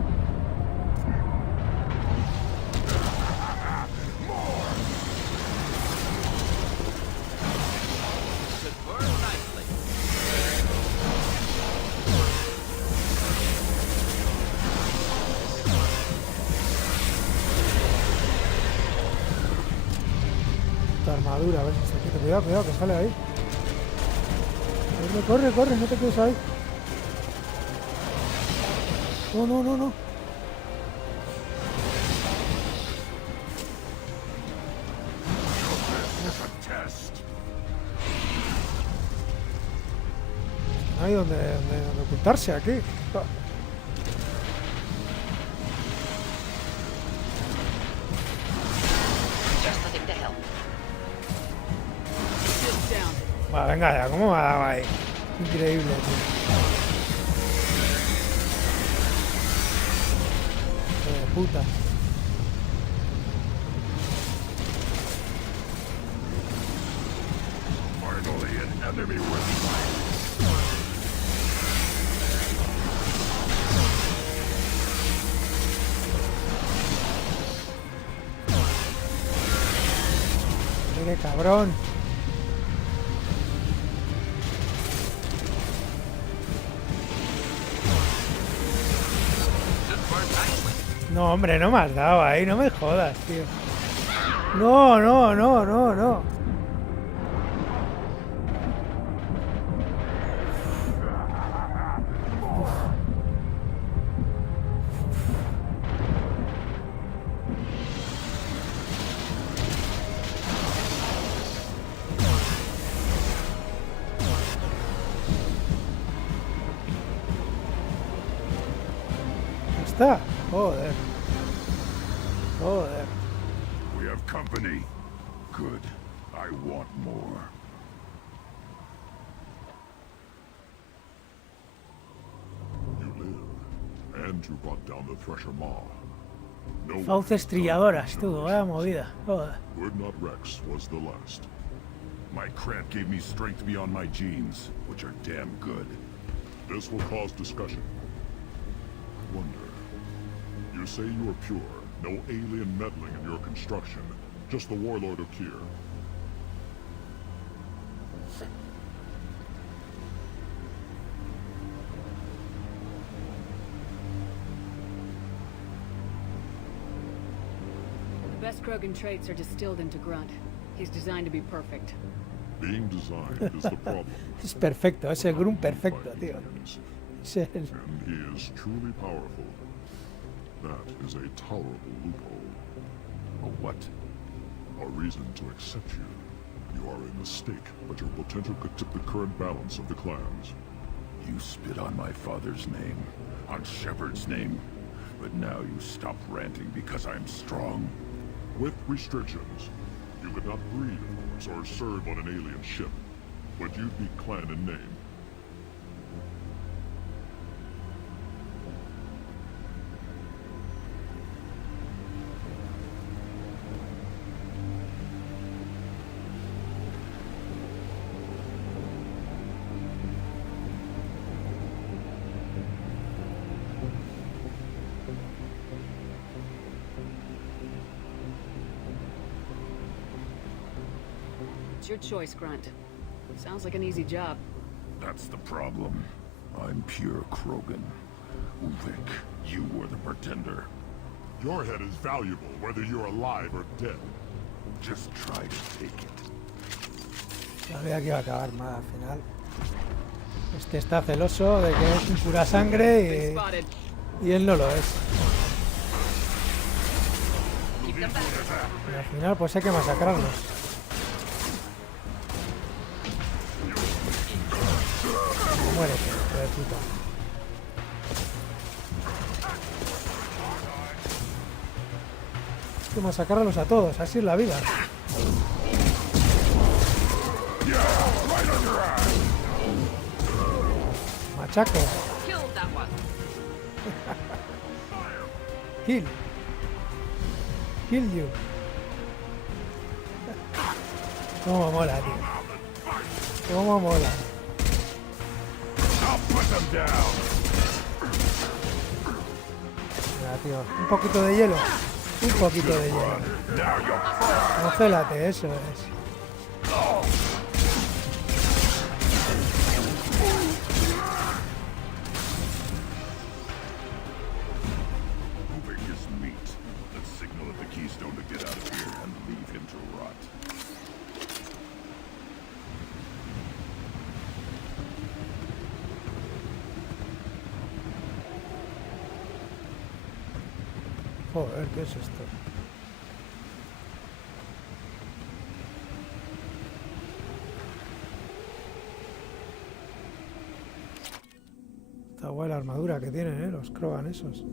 Esta armadura, a ver si se quita. Cuidado, que sale ahí. Corre, no te quedes ahí. No. No hay donde ocultarse aquí. Just the thing to help. Va, venga ya, ¿cómo me ha dado ahí? Increíble, tío. Hijo de puta. Finally, an enemy with Mire, cabrón. No, hombre, no me has dado ahí, no me jodas, tío. No. Ya está. Joder. We have company. Good. I want more. You live, and you brought down the Thresher Maw. No one Fauces can trilladoras, tell tú, me vaya movida. Joder. Urdnot Rex was the last. My Krant gave me strength beyond my genes, which are damn good. This will cause discussion. I wonder. You say you are pure, no alien meddling in your construction, just the warlord of Kier. The best Krogan traits are distilled into Grunt. He's designed to be perfect. Being designed is the problem. Es perfecto, es el Grunt perfecto, tío. Es el... And he is truly powerful. That is a tolerable loophole. A what? A reason to accept you. You are a mistake, but your potential could tip the current balance of the clans. You spit on my father's name, on Shepard's name, but now you stop ranting because I'm strong. With restrictions, you could not breed, of course, or serve on an alien ship, but you'd be clan in name. It's your choice, Grunt. Sounds like an easy job. That's the problem. I'm pure Krogan. Ulvik, you were the pretender. Your head is valuable, whether you're alive or dead. Just try to take it. Sabía que iba a acabar mal al final. Este está celoso de que es pura sangre y él no lo es. Y al final pues hay que masacrarlos. Muérete, hijo de puta. Hay que masacrarlos a todos, así es la vida. Machaco. Kill. Kill you. Cómo mola, tío. Cómo mola. Mira, tío, un poquito de hielo. Un poquito de hielo. Congélate, eso es. Ulvik is meat. Let's signal at the Keystone to get out of here and leave him to rot. Joder, ¿qué es esto? Está guay la armadura que tienen, los Krogan esos.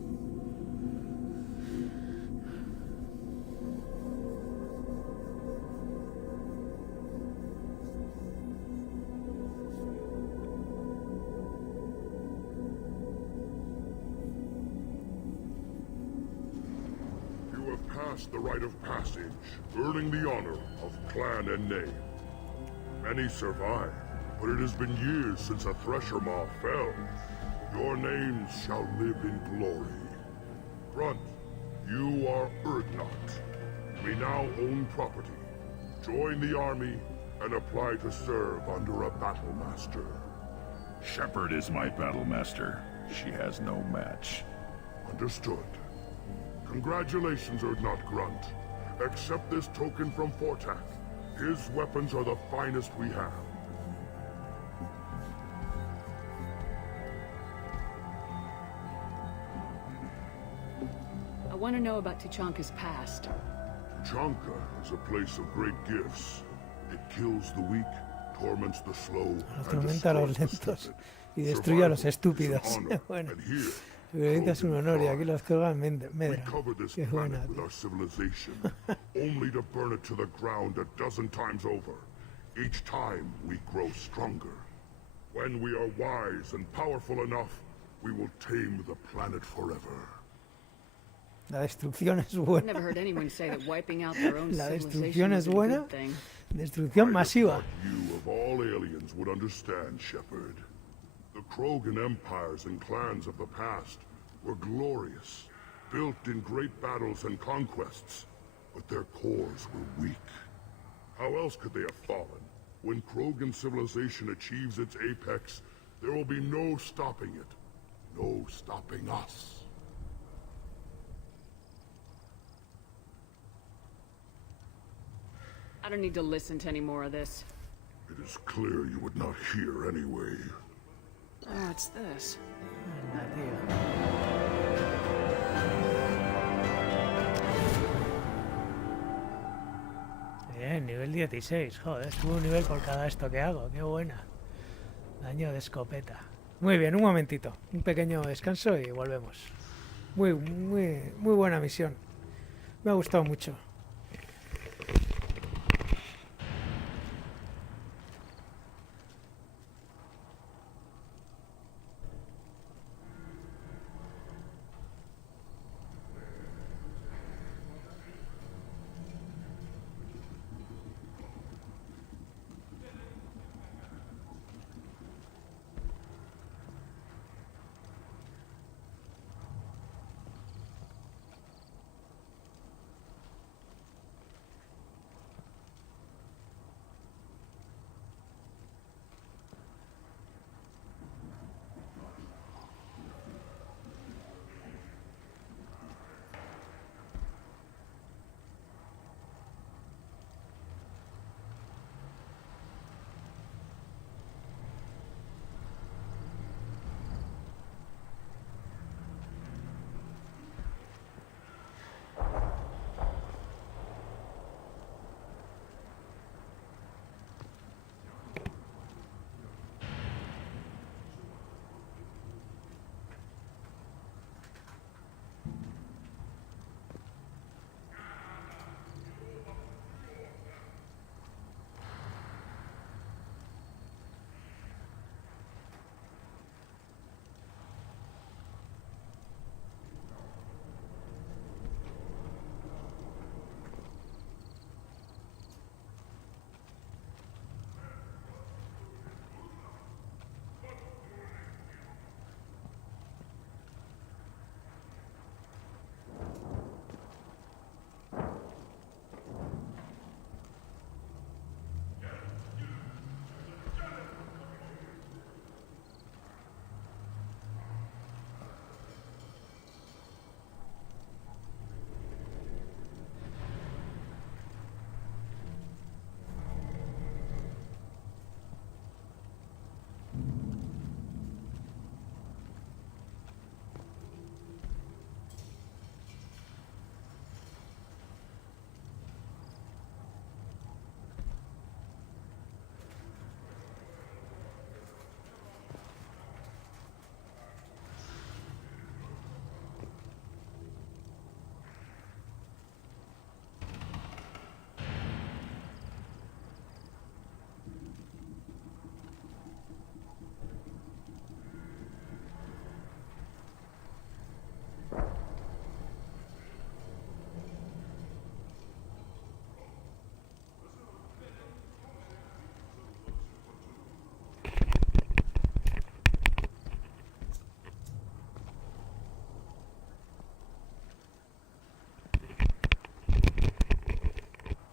The rite of passage, earning the honor of clan and name. Many survive, but it has been years since a Thresher Maw fell. Your names shall live in glory. Grunt, you are Urdnot. We now own property. Join the army and apply to serve under a battle master. Shepard is my battle master. She has no match. Understood. Congratulations, Urdnot Grunt. Accept this token from Fortak. His weapons are the finest we have. I want to know about Tuchanka's past. Tuchanka is a place of great gifts. It kills the weak, torments the slow, Atormenta a los lentos y destruye a los estúpidos. Bueno. Violencia es un honor y aquí los Krogan medran. Qué buena, tío. Only to burn it to the ground a dozen times over. Each time we grow stronger. When we are wise and powerful enough, we will tame the planet forever. La destrucción es buena. La destrucción es buena. Destrucción masiva. You of all aliens would understand, Shepard. The Krogan empires and clans of the past were glorious, built in great battles and conquests, but their cores were weak. How else could they have fallen? When Krogan civilization achieves its apex, there will be no stopping it, no stopping us. I don't need to listen to any more of this. It is clear you would not hear anyway. Oh, it's this. 16, joder, subo un nivel por cada esto que hago, qué buena. Daño de escopeta. Muy bien, un momentito, un pequeño descanso y volvemos. Muy buena misión. Me ha gustado mucho.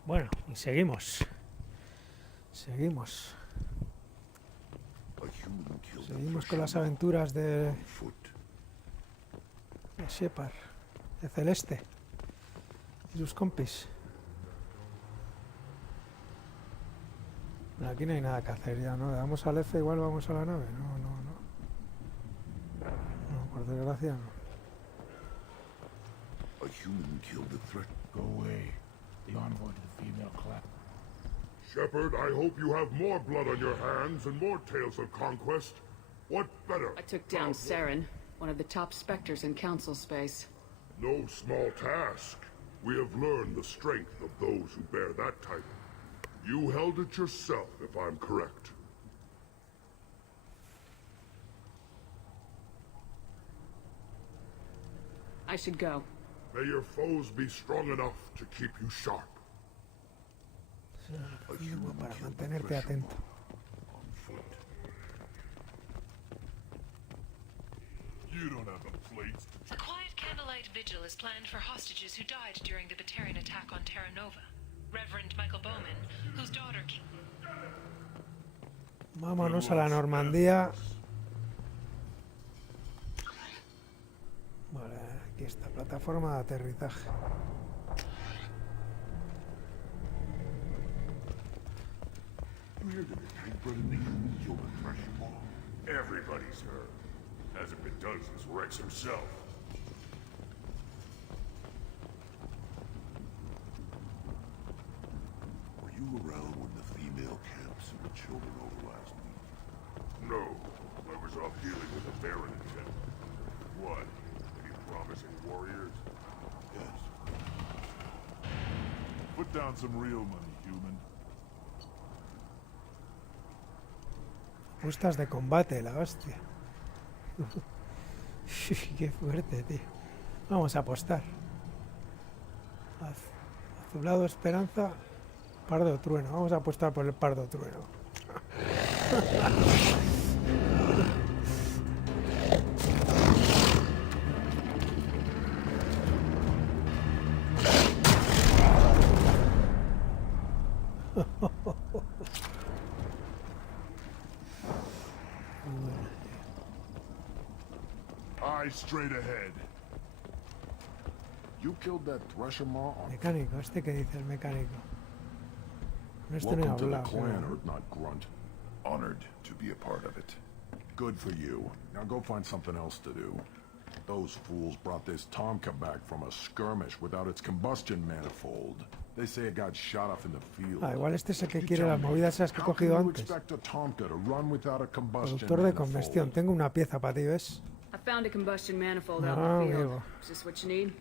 Bueno, y seguimos. Seguimos con las aventuras de Shepard, de Celeste y sus compis. Aquí no hay nada que hacer ya, ¿no? Le damos al F, igual vamos a la nave. No, por desgracia no. A human killed the threat. Go away. The envoy to the female class. Shepard, I hope you have more blood on your hands and more tales of conquest. What better? I took down Saren, one of the top specters in Council space. No small task. We have learned the strength of those who bear that title. You held it yourself, if I'm correct. I should go. May your foes be strong enough to keep you sharp. Para mantenerte atento. On foot. You don't have the plates to A quiet candlelight vigil is planned for hostages who died during the Batarian attack on Terra Nova. Reverend Michael Bowman, whose daughter... Vámonos a la Normandía. Vale, aquí está, plataforma de aterrizaje. Where did the tank bred in the humans kill the Thresher Maw? Everybody's heard. Hasn't been done since Rex himself. Were you around Put down some real money, human. Apuestas de combate, la hostia. Qué fuerte, tío. Vamos a apostar. Azulado Esperanza, Pardo Trueno. Vamos a apostar por el Pardo Trueno. Eyes straight ahead. You killed that Thresher Maw on Mecánico, ¿este qué dice el mecánico? No, este no he Welcome to the hablado. clan, Pero... Earth Grunt. Honored to be a part of it. Good for you. Now go find something else to do. Those fools brought this Tomka back from a skirmish without its combustion manifold. They say it got shot off in the field. Ah, igual este es el que You quiere tell las me, movidas esas que he how cogido can you antes. expect a Tomka to run without a combustion Productor de manifold? combustión. Tengo una pieza para ti, ¿ves? I found a combustion manifold out Ah, in the field. amigo. Is this what you need?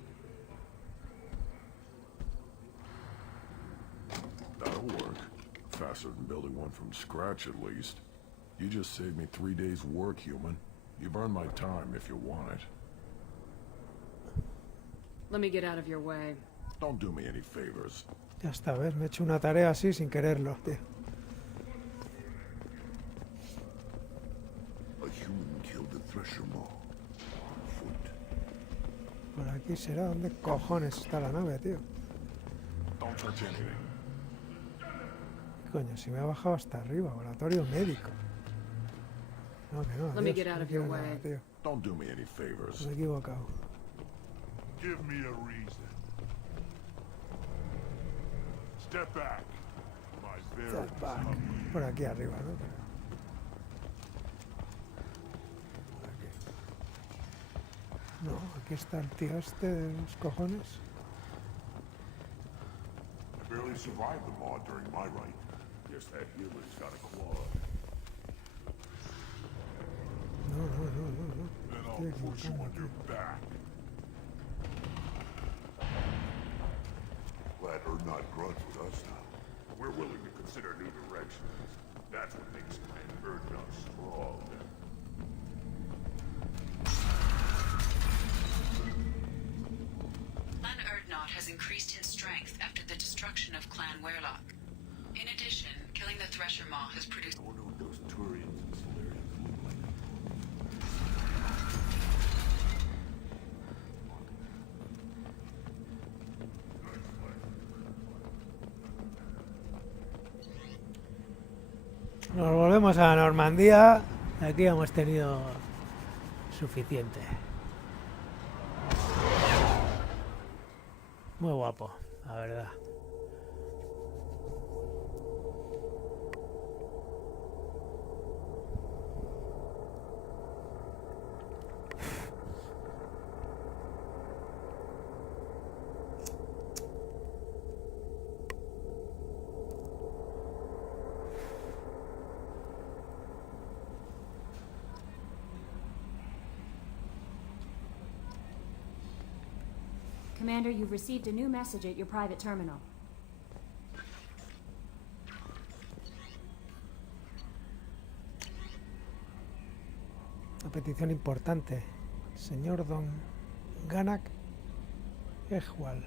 That'll work. Faster than building one from scratch, at least. You just saved me 3 days' work, human. You've earned my time if you want it. Let me get out of your way. Don't do me any favors. Ya está, ¿ves? Me he hecho una tarea así sin quererlo, tío. A human killed the Thresher Maw. On foot. Por aquí será. ¿Dónde cojones está la nave, tío? Don't touch anything. Coño, si me ha bajado hasta arriba. Laboratorio médico. No, que no. Let me adiós, get out no of your quiero nada, way. tío. Don't do me any favors. Me he equivocado. Give me a reason. Step back. My very Por aquí arriba, ¿no? Por aquí. No, aquí está el tío este de los cojones. I barely survived the Maw during my rite. Guess that healer's got a claw. No. Then I'll push you on your back. Glad Urdnot Grunt's with us now. We're willing to consider new directions. That's what makes Clan Urdnot strong. Clan Urdnot has increased in strength after the destruction of Clan Werlock. In addition, killing the Thresher Maw has produced... I wonder what those Turians and Salarians look like. Nos volvemos a Normandía. Aquí hemos tenido suficiente. Muy guapo, la verdad. Commander, you've received a new message at your private terminal. Una petición importante. Señor Don Ganak Ejwal.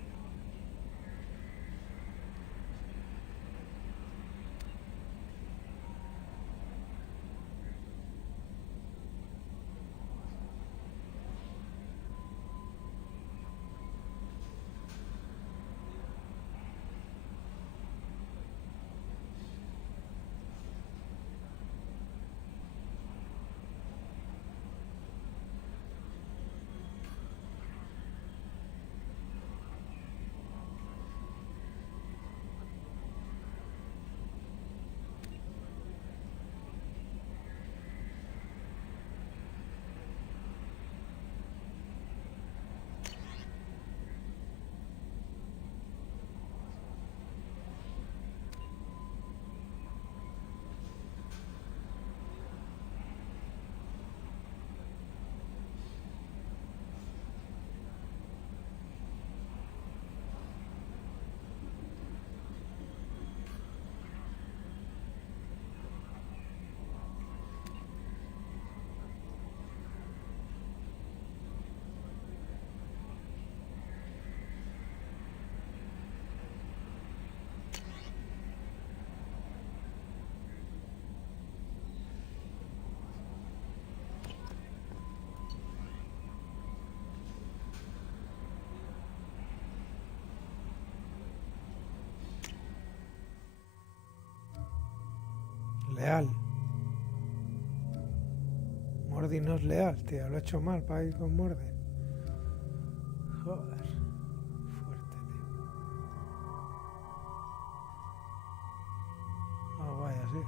leal. Mordin no es leal, tío. Lo he hecho mal para ir con Mordin. Joder. Fuerte, tío. Ah, vaya, sí.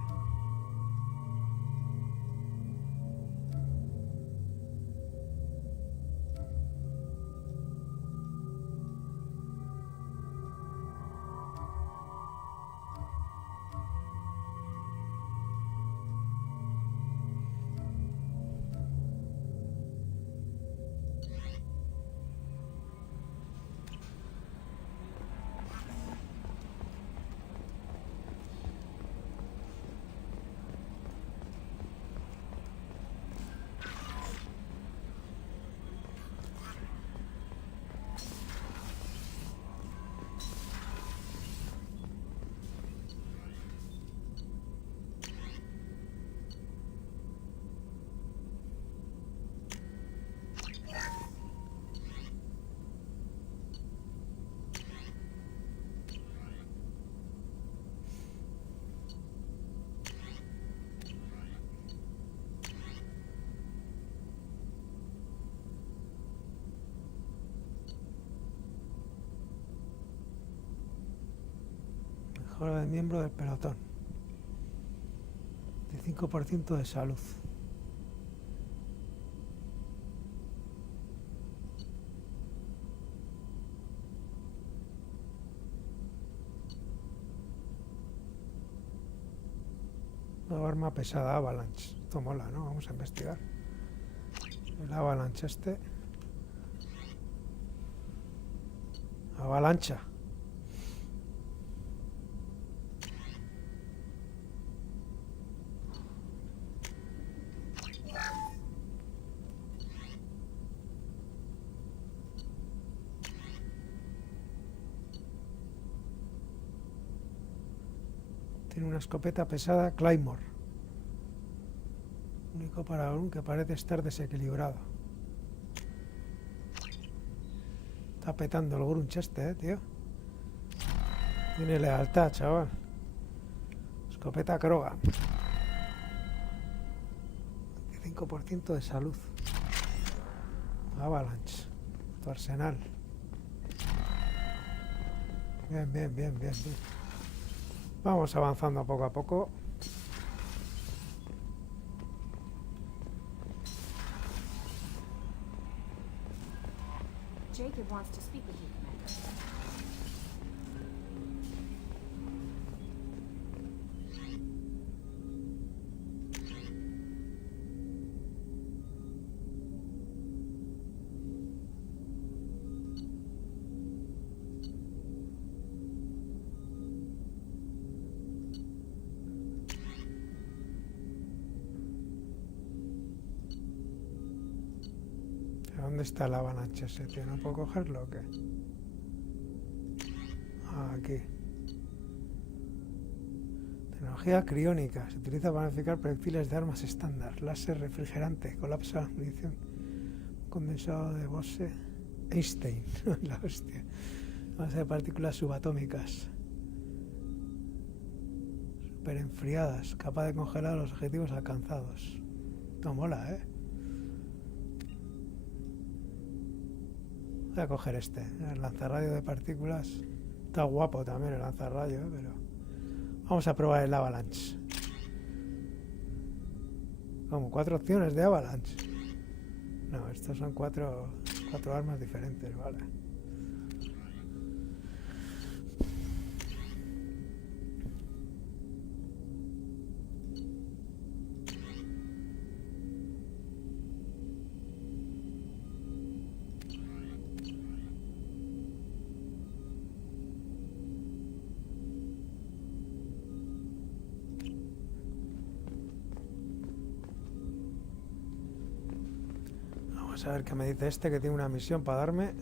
Mejora de miembro del pelotón. 25% de salud. Una arma pesada, Avalanche. Esto mola, ¿no? Vamos a investigar. El Avalanche este. Avalancha. Tiene una escopeta pesada Claymore. Único paraón que parece estar desequilibrado. Está petando el Grunt este, tío. Tiene lealtad, chaval. Escopeta Krogan. 25% de salud. Avalanche. Tu arsenal. Bien, bien, bien, bien, bien. Vamos avanzando poco a poco. Jacob wants to speak with you, Commander. ¿Dónde está la avalancha ese, tío? ¿No puedo cogerlo o qué? Ah, aquí. Tecnología criónica. Se utiliza para modificar proyectiles de armas estándar. Láser refrigerante. Colapsa la munición. Condensado de Bose. Einstein. La hostia. Base de partículas subatómicas. Super enfriadas. Capaz de congelar los objetivos alcanzados. Esto mola, ¿eh? Voy a coger este, el lanzarradio de partículas. Está guapo también el lanzarradio, pero vamos a probar el Avalanche. Como 4 opciones de Avalanche. No, estos son cuatro armas diferentes, vale. Vamos a ver qué me dice este, que tiene una misión para darme.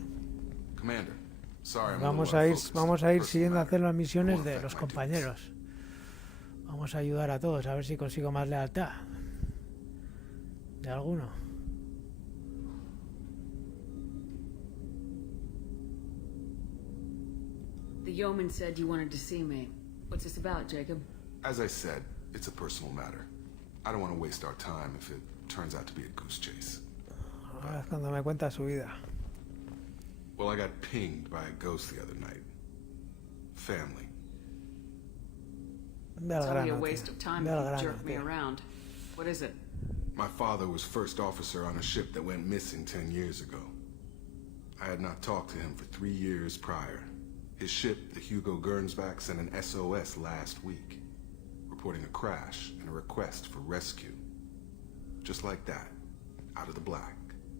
Vamos a ir siguiendo a hacer las misiones de los compañeros. Vamos a ayudar a todos, a ver si consigo más lealtad. De alguno. The yeoman said you wanted to see me. What's this about, Jacob? As I said, It's a personal matter. I don't want to waste our time if it turns out to be a goose chase. Ahora es cuando me cuenta su vida. Well, I got pinged by a ghost the other night. Family. Ve al It's only a grano, waste tío. of time Ve if al you grano, jerk me tío. around. What is it? My father was first officer on a ship that went missing 10 years ago. I had not talked to him for 3 years prior. His ship, the Hugo Gernsback, sent an SOS last week, reporting a crash and a request for rescue. Just like that, out of the black.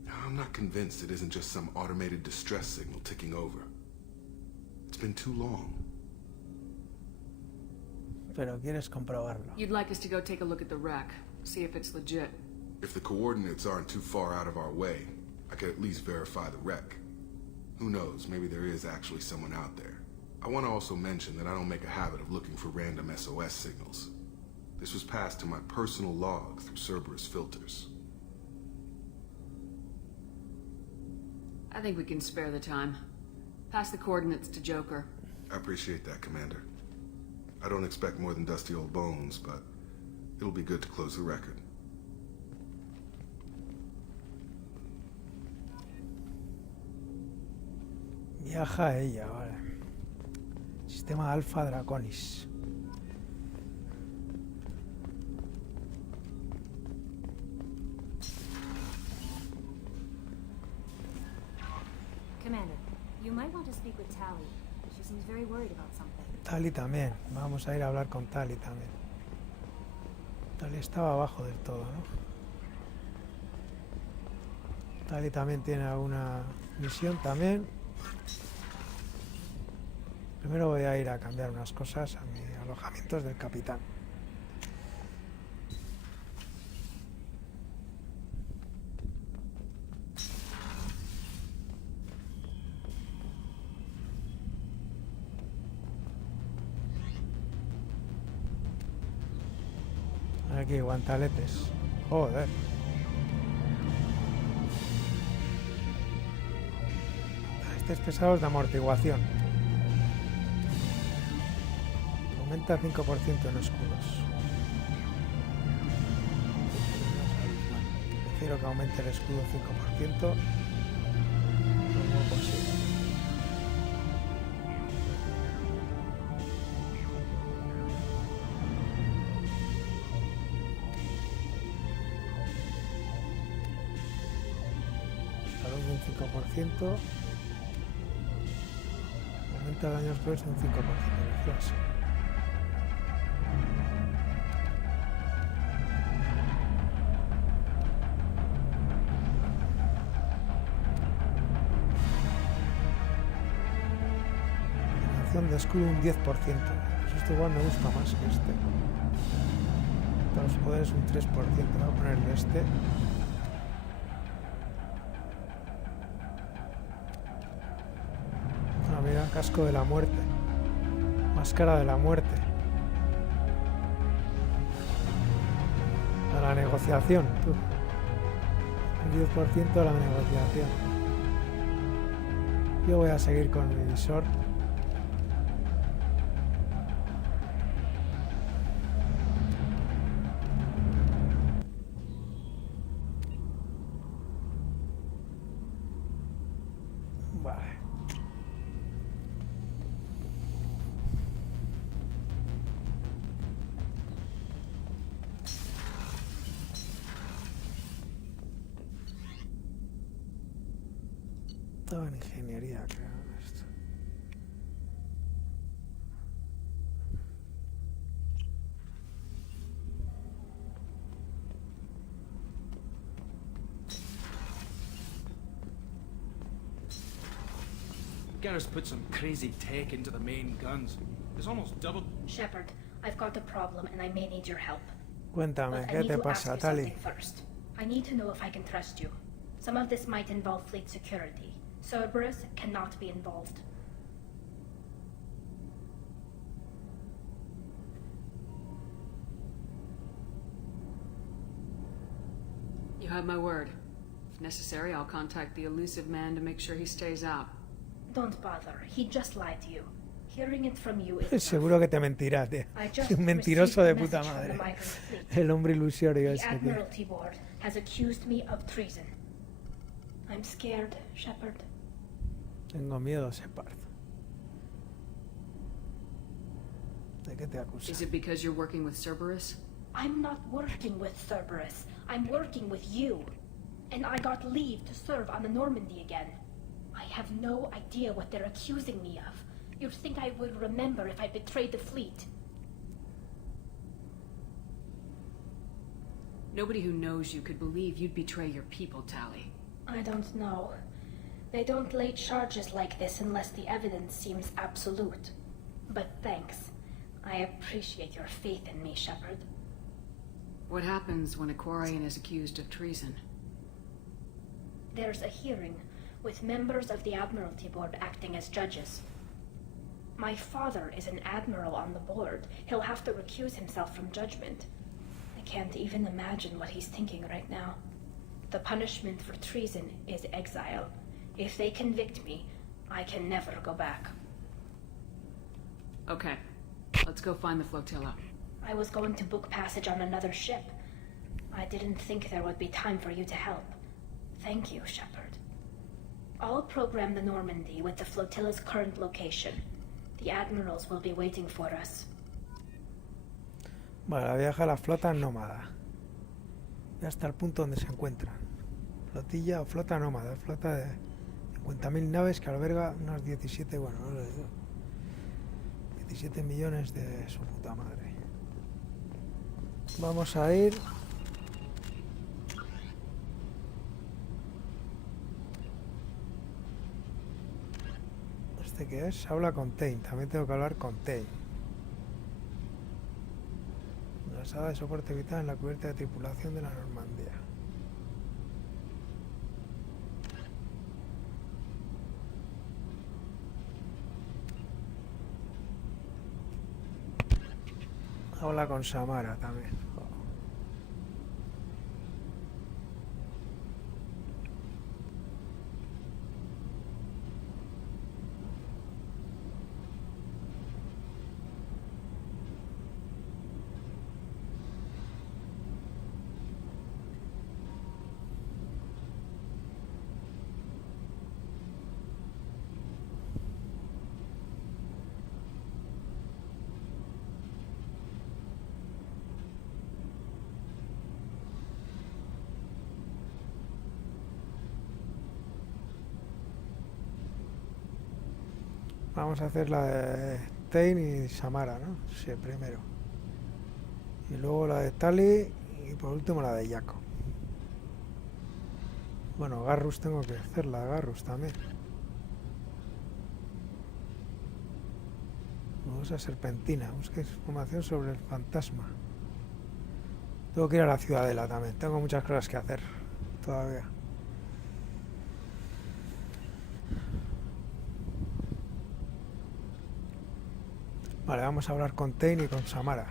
Now, I'm not convinced it isn't just some automated distress signal ticking over. It's been too long. Pero quieres comprobarlo. You'd like us to go take a look at the wreck, see if it's legit. If the coordinates aren't too far out of our way, I could at least verify the wreck. Who knows, maybe there is actually someone out there. I want to also mention that I don't make a habit of looking for random SOS signals. This was passed to my personal log through Cerberus filters. I think we can spare the time. Pass the coordinates to Joker. I appreciate that, Commander. I don't expect more than dusty old bones, but it'll be good to close the record. Viaja ella, vale. Sistema Alpha Draconis. Commander, you might want to speak with Tally. She seems very worried about something. Tali también. Vamos a ir a hablar con Tali también. Tali estaba abajo del todo, ¿no? Tali también tiene alguna misión también. Primero voy a ir a cambiar unas cosas a mis alojamientos del capitán. Aquí, guantaletes. Joder. Estos pesados de amortiguación. Aumenta 5% en escudos. Prefiero que aumente el escudo 5%. Como posible. Salud un 5%. Aumenta daños crueles un 5%. Flash. De escudo un 10%. Pues esto igual me gusta más que este. Para los poderes un 3%. Voy a ponerle este. Ah, mira, casco de la muerte. Máscara de la muerte. A la negociación. Tú. Un 10% de la negociación. Yo voy a seguir con mi visor. Estaba en ingeniería, creo. Esto. Garrus put some crazy tech into the main guns. It's almost double. Shepard, I've got a problem and I may need your help. Cuéntame, But I ¿qué need te to ask pasa, you Tali? something first. I need to know if I can trust you. Some of this might involve fleet security. Cerberus cannot be involved. You have my word. If necessary, I'll contact the elusive man to make sure he stays out. Don't bother. He just lied to you. Hearing it from you is Seguro que te mentirá, tío. I just Un mentiroso de received a puta message from the madre. Migrant Fleet. El hombre ilusorio The ese, tío. Admiralty Board has accused me of treason. I'm scared, Shepard. Tengo miedo, Shepard. ¿De qué te acusa? Is it because you're working with Cerberus? I'm not working with Cerberus. I'm working with you. And I got leave to serve on the Normandy again. I have no idea what they're accusing me of. You'd think I would remember if I betrayed the fleet. Nobody who knows you could believe you'd betray your people, Tally. I don't know. They don't lay charges like this unless the evidence seems absolute. But thanks. I appreciate your faith in me, Shepard. What happens when a Quarian is accused of treason? There's a hearing, with members of the Admiralty Board acting as judges. My father is an admiral on the board. He'll have to recuse himself from judgment. I can't even imagine what he's thinking right now. The punishment for treason is exile. If they convict me, I can never go back. Okay, let's go find the flotilla. I was going to book passage on another ship. I didn't think there would be time for you to help. Thank you, Shepard. I'll program the Normandy with the flotilla's current location. The admirals will be waiting for us. Vale, la viaja a la flota nómada. Ya hasta el punto donde se encuentran. Flotilla o flota nómada. Flota de 50.000 naves que alberga unos 17, bueno, no lo digo. 17 millones de su puta madre. Vamos a ir... ¿Este qué es? Habla con Tain. También tengo que hablar con Tain. Una sala de soporte vital en la cubierta de tripulación de la Normandía. Habla con Samara también. Vamos a hacer la de Tain y Samara, ¿no? Sí, primero. Y luego la de Tali y por último la de Jaco. Bueno, Garrus tengo que hacer la de Garrus también. Vamos a Serpentina. Busca información sobre el fantasma. Tengo que ir a la Ciudadela también. Tengo muchas cosas que hacer todavía. Vale, vamos a hablar con Tain y con Samara.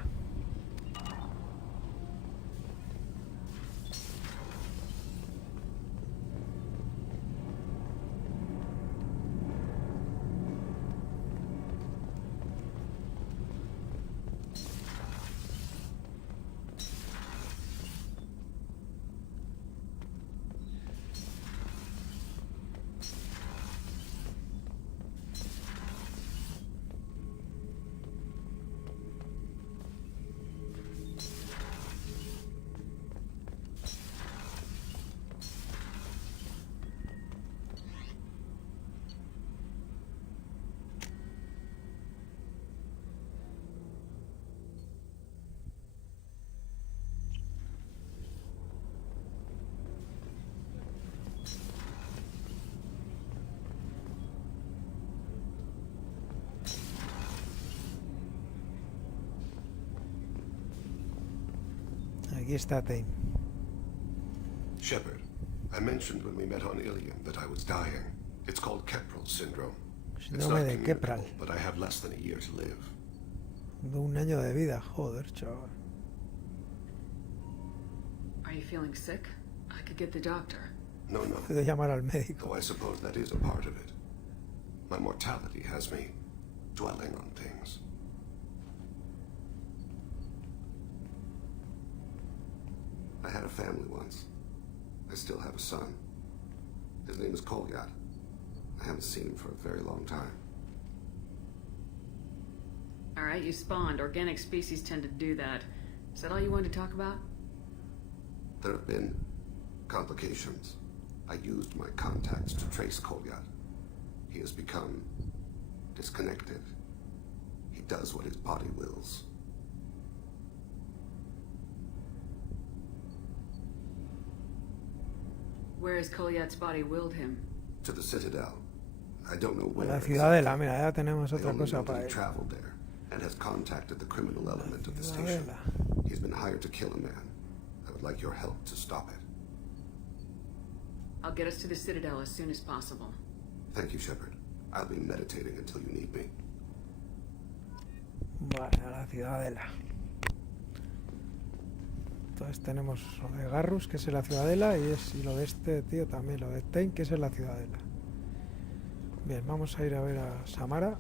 Aquí está Tain. Shepard, I mentioned when we met on Ilium that I was dying. It's called Keprel syndrome. It's not Síndrome de Kepral. communicable, but I have less than a year to live. Un año de vida, joder, chaval. Are you feeling sick? I could get the doctor. No, no. Puedo llamar al médico. Though I suppose that is a part of it. My mortality has me dwelling on things. I had a family once. I still have a son. His name is Kolyat. I haven't seen him for a very long time. Alright, you spawned. Organic species tend to do that. Is that all you wanted to talk about? There have been complications. I used my contacts to trace Kolyat. He has become disconnected. He does what his body wills. Where has Kolyat's body willed him? To the Citadel. I don't know where. La ciudadela, mira, ya tenemos I otra only cosa know that para he ir. traveled there and has contacted the criminal element of the station. Ciudadela. He's been hired to kill a man. I would like your help to stop it. I'll get us to the Citadel as soon as possible. Thank you, Shepard. I'll be meditating until you need me. Vale, a la ciudadela. Entonces tenemos lo de Garrus, que es en la ciudadela, y lo de este tío también, lo de Tain, que es en la ciudadela. Bien, vamos a ir a ver a Samara.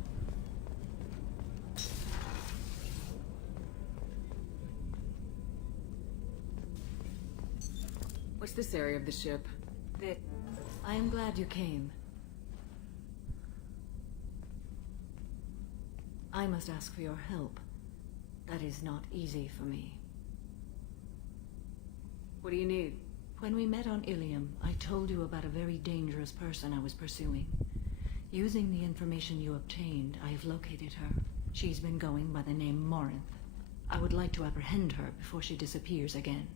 What's this area of the ship? I am glad you came. I must ask for your help. That is not easy for me. What do you need? When we met on Ilium, I told you about a very dangerous person I was pursuing. Using the information you obtained, I have located her. She's been going by the name Morinth. I would like to apprehend her before she disappears again.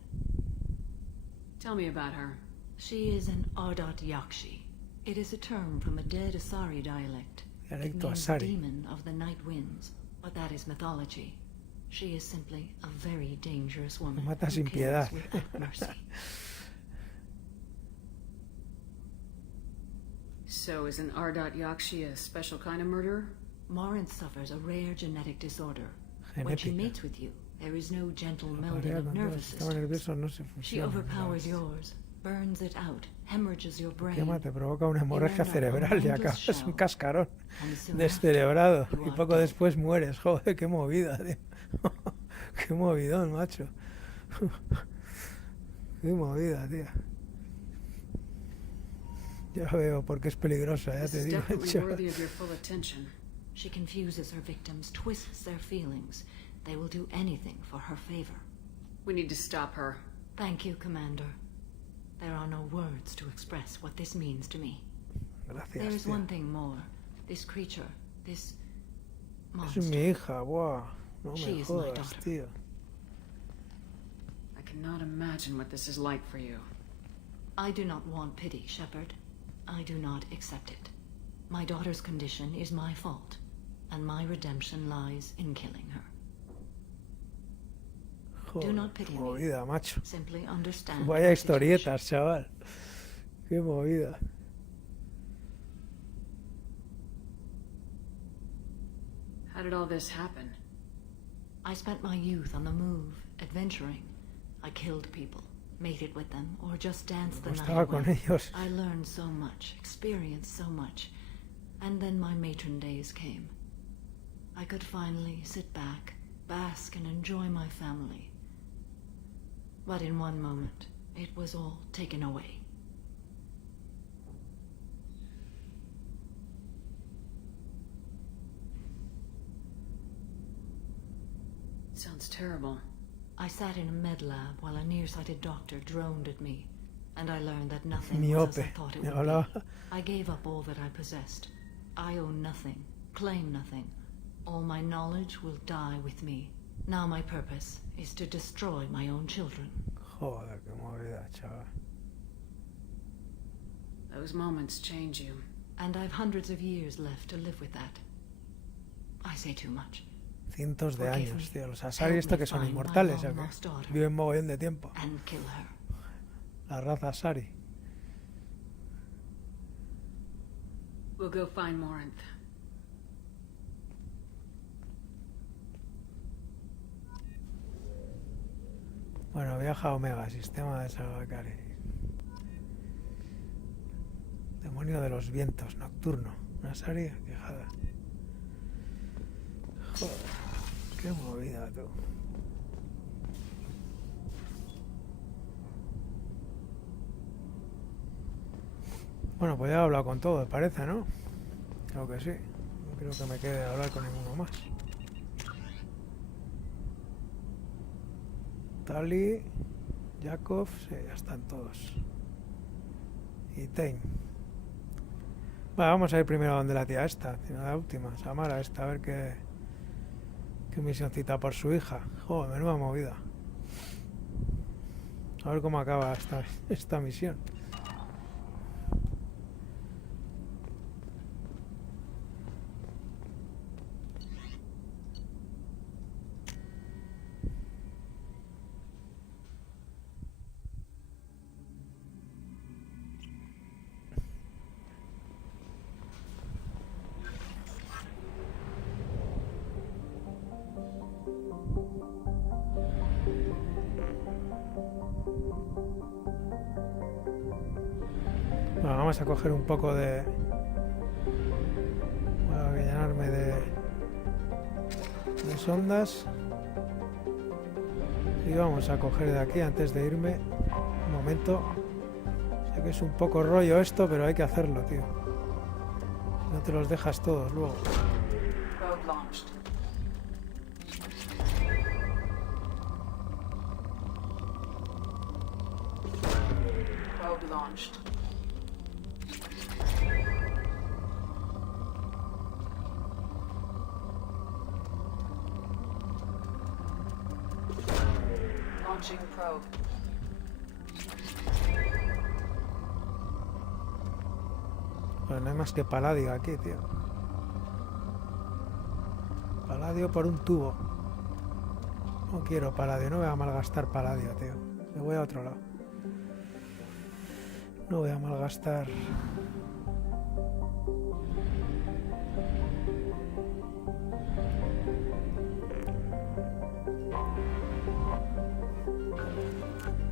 Tell me about her. She is an Ardot Yakshi. It is a term from a dead Asari dialect. It means Asari. demon of the night winds, but that is mythology. She is simply a very dangerous woman Mata who sin kills piedad. without mercy. So is an Ardot Yakshi a special kind of murderer? Morinth suffers a rare genetic disorder. When she Genética. mates with you, there is no gentle La melding pareja of con nervous Dios estaba nervioso, no se She fusiona. overpowers yours, burns it out, hemorrhages your brain. Quema, te provoca una hemorragia You end up a cerebral y mindless acabas un shell. cascarón And soon descerebrado. after, you Y are poco dead. después mueres. Joder, qué movida, tío. Qué movidón, macho. Qué movida, tío. Ya veo por qué es peligrosa, ya This te is digo. definitely chaval. worthy of your full attention. She confuses her victims, twists their feelings. They will do anything for her favor. We need to stop her. Thank you, Commander. There are no words to express what this means to me. There Gracias, is tío. one thing more. This creature, this Es monster. mi hija, buah. No She me is my jodas, daughter. tío. I cannot imagine what this is like for you. I do not want pity, Shepard. I do not accept it. My daughter's condition is my fault, and my redemption lies in killing her. Do Joder, not qué pity me. movida, macho. Simply understand Vaya my situation. historietas, chaval. Qué movida. How did all this happen? I spent my youth on the move, adventuring. I killed people, mated with them, or just danced the night Estaba con away. ellos. I learned so much, experienced so much, and then my matron days came. I could finally sit back, bask and enjoy my family. But in one moment, it was all taken away. Sounds terrible. I sat in a med lab while a nearsighted doctor droned at me, and I learned that nothing was Miope. as I thought it Me would hablaba. be. I gave up all that I possessed. I own nothing, claim nothing. All my knowledge will die with me. Now my purpose is to destroy my own children. Joder, qué movida, chaval. Those moments change you. And I've hundreds of years left to live with that. I say too much. Cientos de Forgive años, me. tío. Los Asari Help esto me que son find my inmortales, ¿o long qué? lost daughter Viven mogollón de tiempo. and kill her. La raza Asari. We'll go find Morinth. Bueno, viaja a Omega, sistema de Salvacari. Demonio de los vientos, nocturno. Una Asari, fijada. Joder, qué movida, tú. Bueno, pues ya he hablado con todo, parece, ¿no? Creo que sí. No creo que me quede hablar con ninguno más. Tali, Jakov, sí, ya están todos. Y Tain. Bueno, vamos a ir primero a donde la tía esta, la última, Samara esta, a ver qué misioncita por su hija. Joder, menuda movida. A ver cómo acaba esta misión. Bueno, vamos a coger un poco de... Voy a llenarme de sondas. Y vamos a coger de aquí antes de irme. Un momento. Sé que es un poco rollo esto, pero hay que hacerlo, tío. No te los dejas todos luego. Probe launched. Probe launched. Launching probe. Bueno, no hay más que paladio aquí, tío. Paladio por un tubo. No quiero paladio, no voy a malgastar paladio, tío. Me voy a otro lado. No voy a malgastar.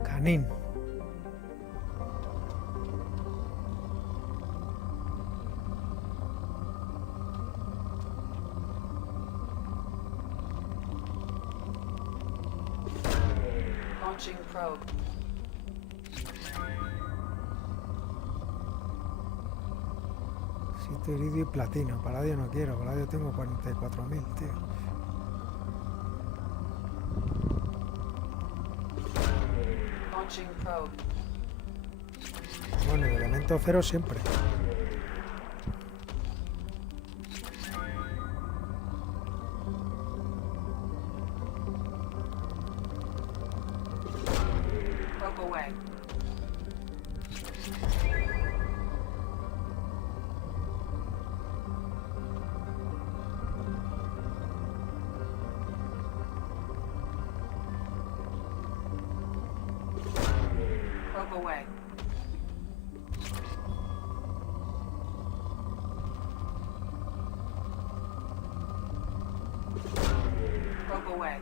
Canín. Launching probe. Sitio iridio y platino. Paladio no quiero. Paladio tengo 44.000, tío. Launching probe. Bueno, el elemento cero siempre. Probe away. Probe away. Probe away.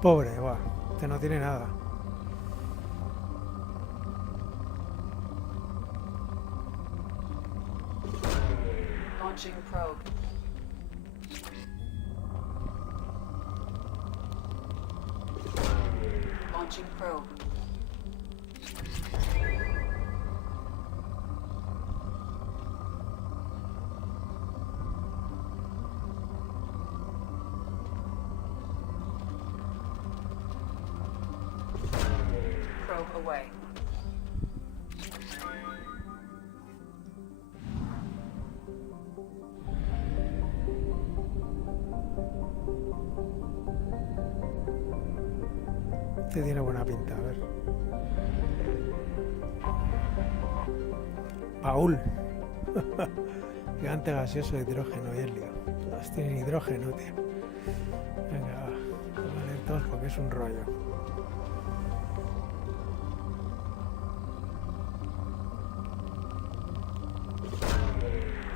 Pobre, va. Este no tiene nada. Launching probe. Launching probe. Probe away. Este tiene buena pinta, a ver. Paul. Gigante gaseoso de hidrógeno y helio. Todos tienen hidrógeno, tío. Venga, va. Vamos a leer todos porque es un rollo.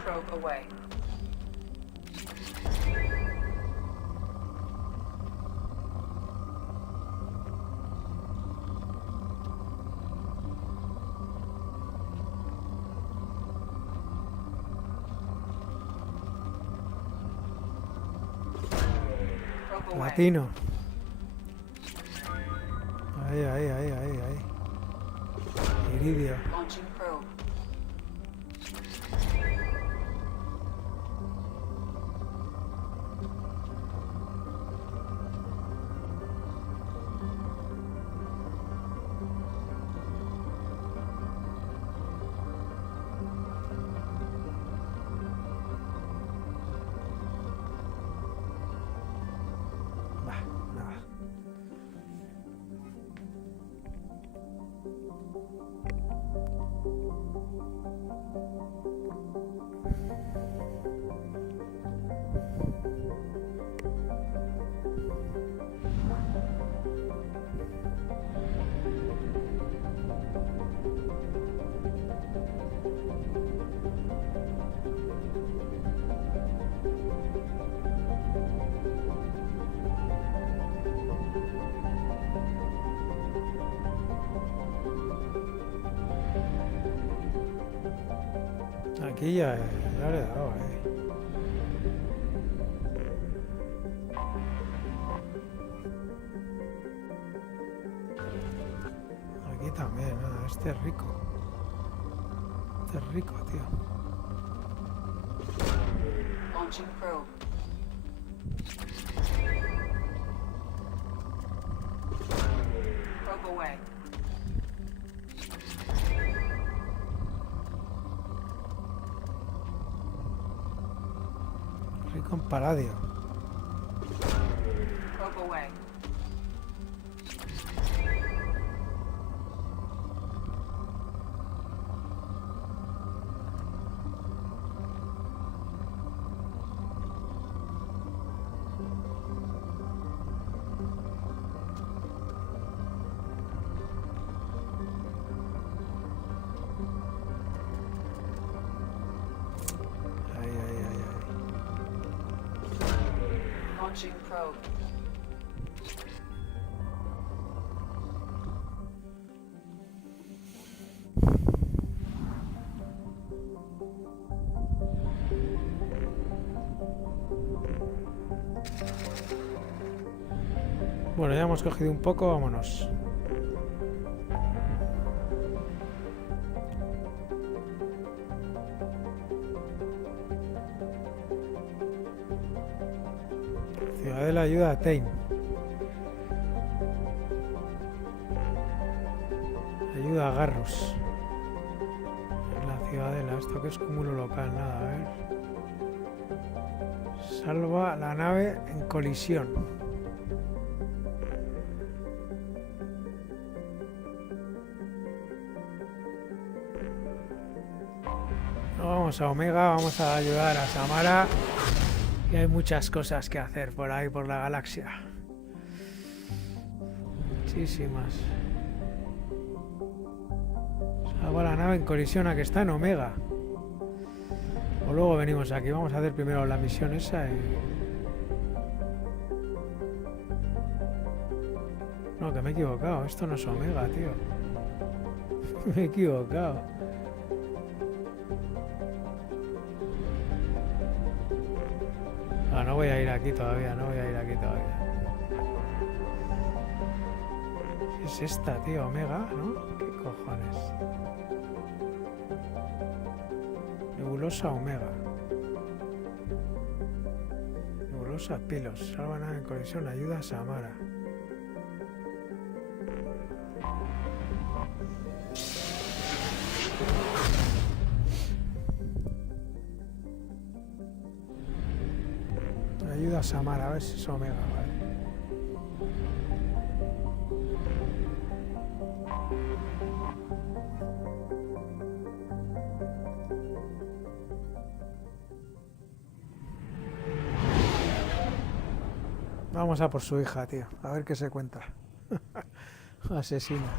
Probe away. Probe away. Latino. Ahí. Iridio. Launching probe. Bah, nada. Aquí ya le he dado, Aquí también, ¿no? Este es rico. Este es rico, tío. Launching probe. Probe away. Rico en paladio. Probe away. Ahí. Launching probe. Bueno, ya hemos cogido un poco, vámonos. Ciudadela ayuda a Tain. Ayuda a Garrus. La ciudadela, esto que es cúmulo local, nada, a ver. Salva la nave en colisión. No, vamos a Omega, vamos a ayudar a Samara. Y hay muchas cosas que hacer por ahí, por la galaxia. Muchísimas. Salva la nave en colisión a que está en Omega. O luego venimos aquí. Vamos a hacer primero la misión esa y... No, que me he equivocado. Esto no es Omega, tío. Me he equivocado. No voy a ir aquí todavía, Es esta, tío, Omega, ¿no? ¿Qué cojones? Nebulosa Omega. Nebulosa Pilos. Salva nave en colisión, ayuda a Samara. Ayuda a Samara, a ver si es Omega, vale. Vamos a por su hija, tío. A ver qué se cuenta. Asesina.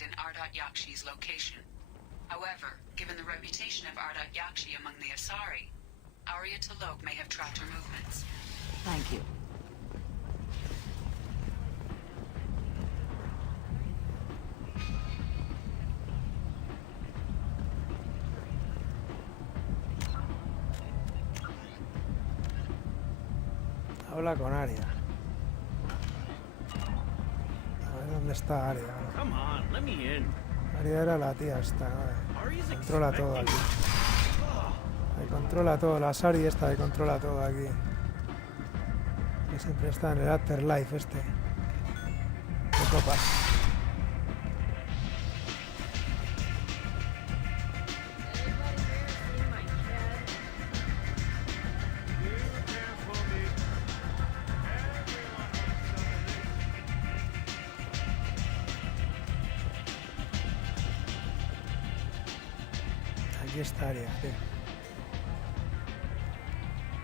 In Ardat Yakshi's location. However, given the reputation of Ardat Yakshi among the Asari, Arya T'Loak may have tracked her movements. Thank you. Habla con Arya. A ver dónde está Arya. Come on, let me in. Arya era la tía esta, ¿no? Controla todo aquí. Ahí controla todo, la Sari esta ahí controla todo aquí. Que siempre está en el afterlife este. De copas. Aquí está Arya, tío.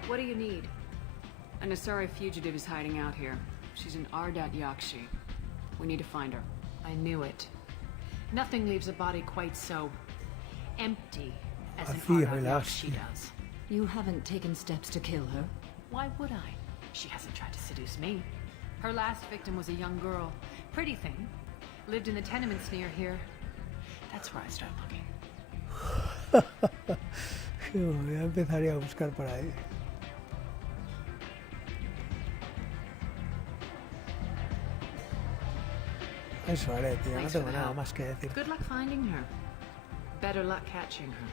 What do you need? An Asari fugitive is hiding out here. She's an Ardat Yakshi. We need to find her. I knew it. Nothing leaves a body quite so empty as an Así, Ardat relax. Yakshi does. You haven't taken steps to kill her? Why would I? She hasn't tried to seduce me. Her last victim was a young girl. Pretty thing. Lived in the tenements near here. That's where I start looking. Ya empezaría a buscar por ahí. Eso haré, tío. No Thanks tengo for the nada help. más que decir. Good luck finding her. Better luck catching her.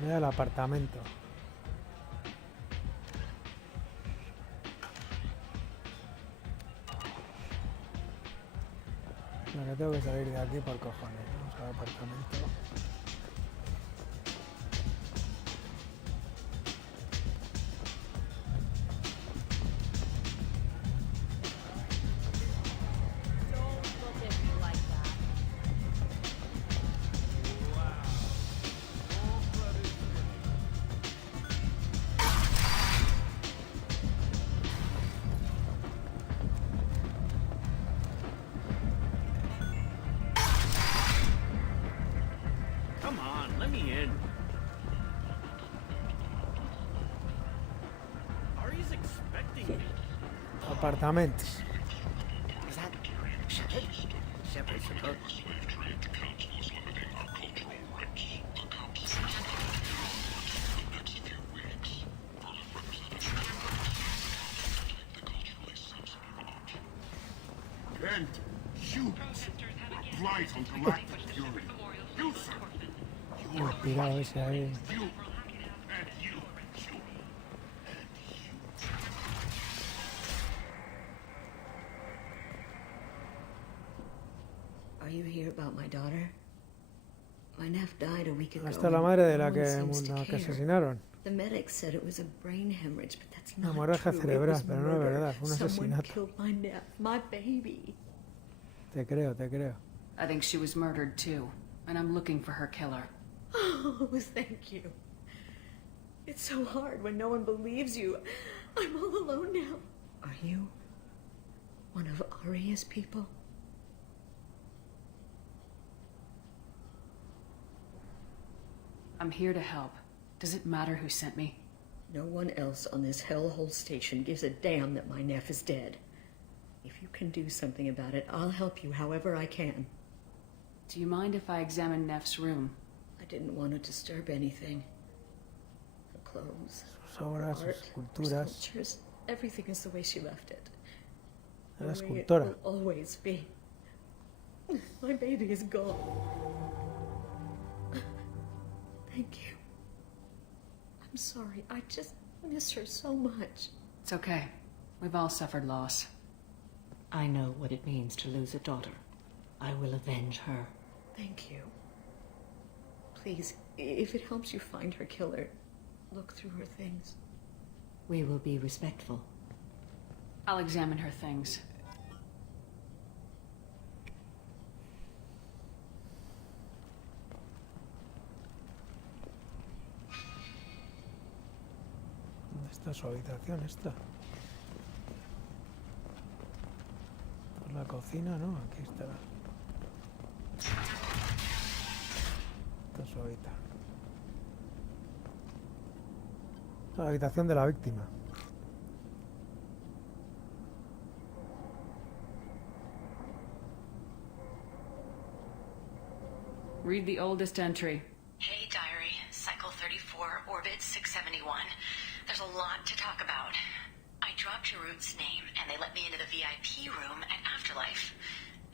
Mira el apartamento. Lo que tengo que salir de aquí por cojones. Vamos al apartamento. Come on, let me in. Ari's expecting me. Apartamentos. Is that Shepard? Shepard's supposed... And you light on galactic fury. You, sir. You are Pirado ese ahí. you. And you. about my daughter? My nephew died a week ago. Esta es la madre de and la no que, one seems to que care. asesinaron. The medics said it was a brain hemorrhage, but that's Una not hemorragia true. cerebral, It was pero no es murder. verdad, un Someone asesinato. killed my nephew, my baby. Te creo, te creo. I think she was murdered too, and I'm looking for her killer. Oh, thank you. It's so hard when no one believes you. I'm all alone now. Are you one of Aria's people? I'm here to help. Does it matter who sent me? No one else on this hellhole station gives a damn that my nephew is dead. If you can do something about it, I'll help you however I can. Do you mind if I examine Neff's room? I didn't want to disturb anything. Her clothes, Sus obras, sus art, esculturas. sculptures, everything is the way she left it. The Era way it escultora. will always be. My baby is gone. Thank you. I'm sorry. I just miss her so much. It's okay. We've all suffered loss. I know what it means to lose a daughter. I will avenge her. Thank you. Please, if it helps you find her killer, look through her things. We will be respectful. I'll examine her things. ¿Dónde está su habitación esta? Por la cocina, ¿no? Aquí estará. Esta es su habitación. La habitación de la víctima. Read the oldest entry. Hey, Diary. Cycle 34, Orbit 671. There's a lot to talk about. I dropped your root's name, and they let me into the VIP room at Afterlife.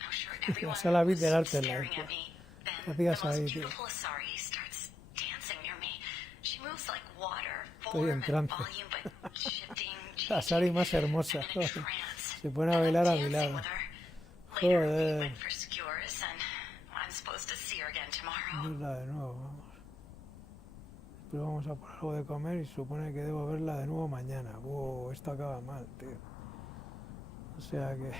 I'm sure everyone Sala was VIP del Afterlife. staring at me. Then the Hacías most ahí, tío. beautiful Asari starts dancing near me. She moves like water, Estoy en form and trance. volume, but shifting, La Sari más hermosa. I'm in a trance. Se pone a bailar a mi Dancing lado. with her. Later, we Joder. went for skewers, and I'm supposed to see her again tomorrow. Verla de nuevo, vamos. Pero vamos a por algo de comer y supone que debo verla de nuevo mañana. Esto acaba mal, tío. O sea que...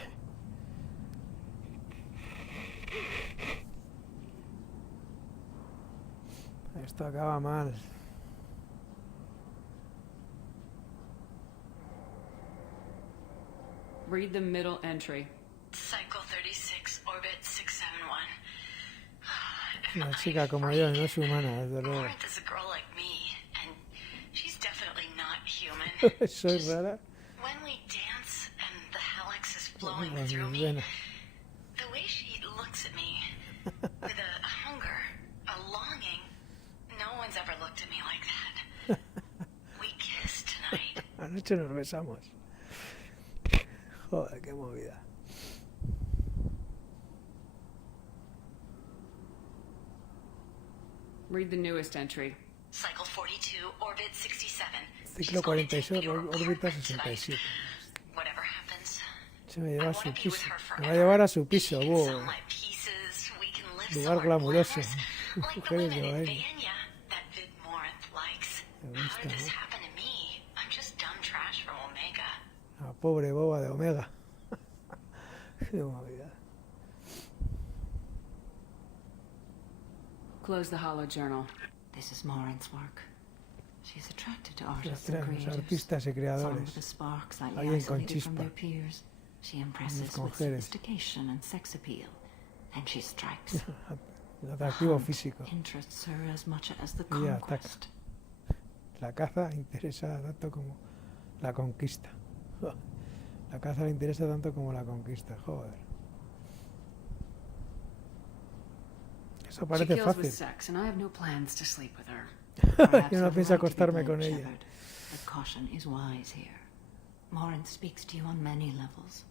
Esto acaba mal. Read the middle entry. Cycle 36, Orbit 671. Una chica como yo, no es humana, desde luego. Martha is a girl like me, and she's definitely not human. Soy rara. When we dance and the helix is flowing Las through mis me, venas. the way she looks at me with a hunger, a longing, no one's ever looked at me like that. We kiss tonight. Anoche nos besamos. Joder, qué movida. Read the newest entry. Cycle 42, Orbit 67. Ciclo 46, órbita 67. Whatever happens, Se me lleva I a su wanna be piso. with her Me va a llevar a su piso. She can sell my Wow. pieces, we can live Lugar somewhere glamuroso. glamorous, like the Mujeres de women in baile. Vanya that Vid Morinth likes. Me How gusta, did this ¿no? happen to me? I'm just dumb trash from Omega. La pobre boba de Omega. Qué movida. Close the hollow journal. This is Morinth's work. She's attracted to Los artists and trenes, creatives. artistas y Some creadores. with the spark slightly Alguien con isolated from chispa. their peers. She impresses Unos with mujeres. sophistication and sex appeal. And she strikes. El atractivo físico. Interests her as much as the Ella ataca. conquest. La caza interesa tanto como la conquista. La caza le interesa tanto como la conquista. Joder. Eso She parece kills with fácil. sex, and I have no plans to sleep with her. Perhaps Yo no I've pienso right to be acostarme con blame, ella. Shepard, but caution is wise here. Morinth speaks to you on many levels.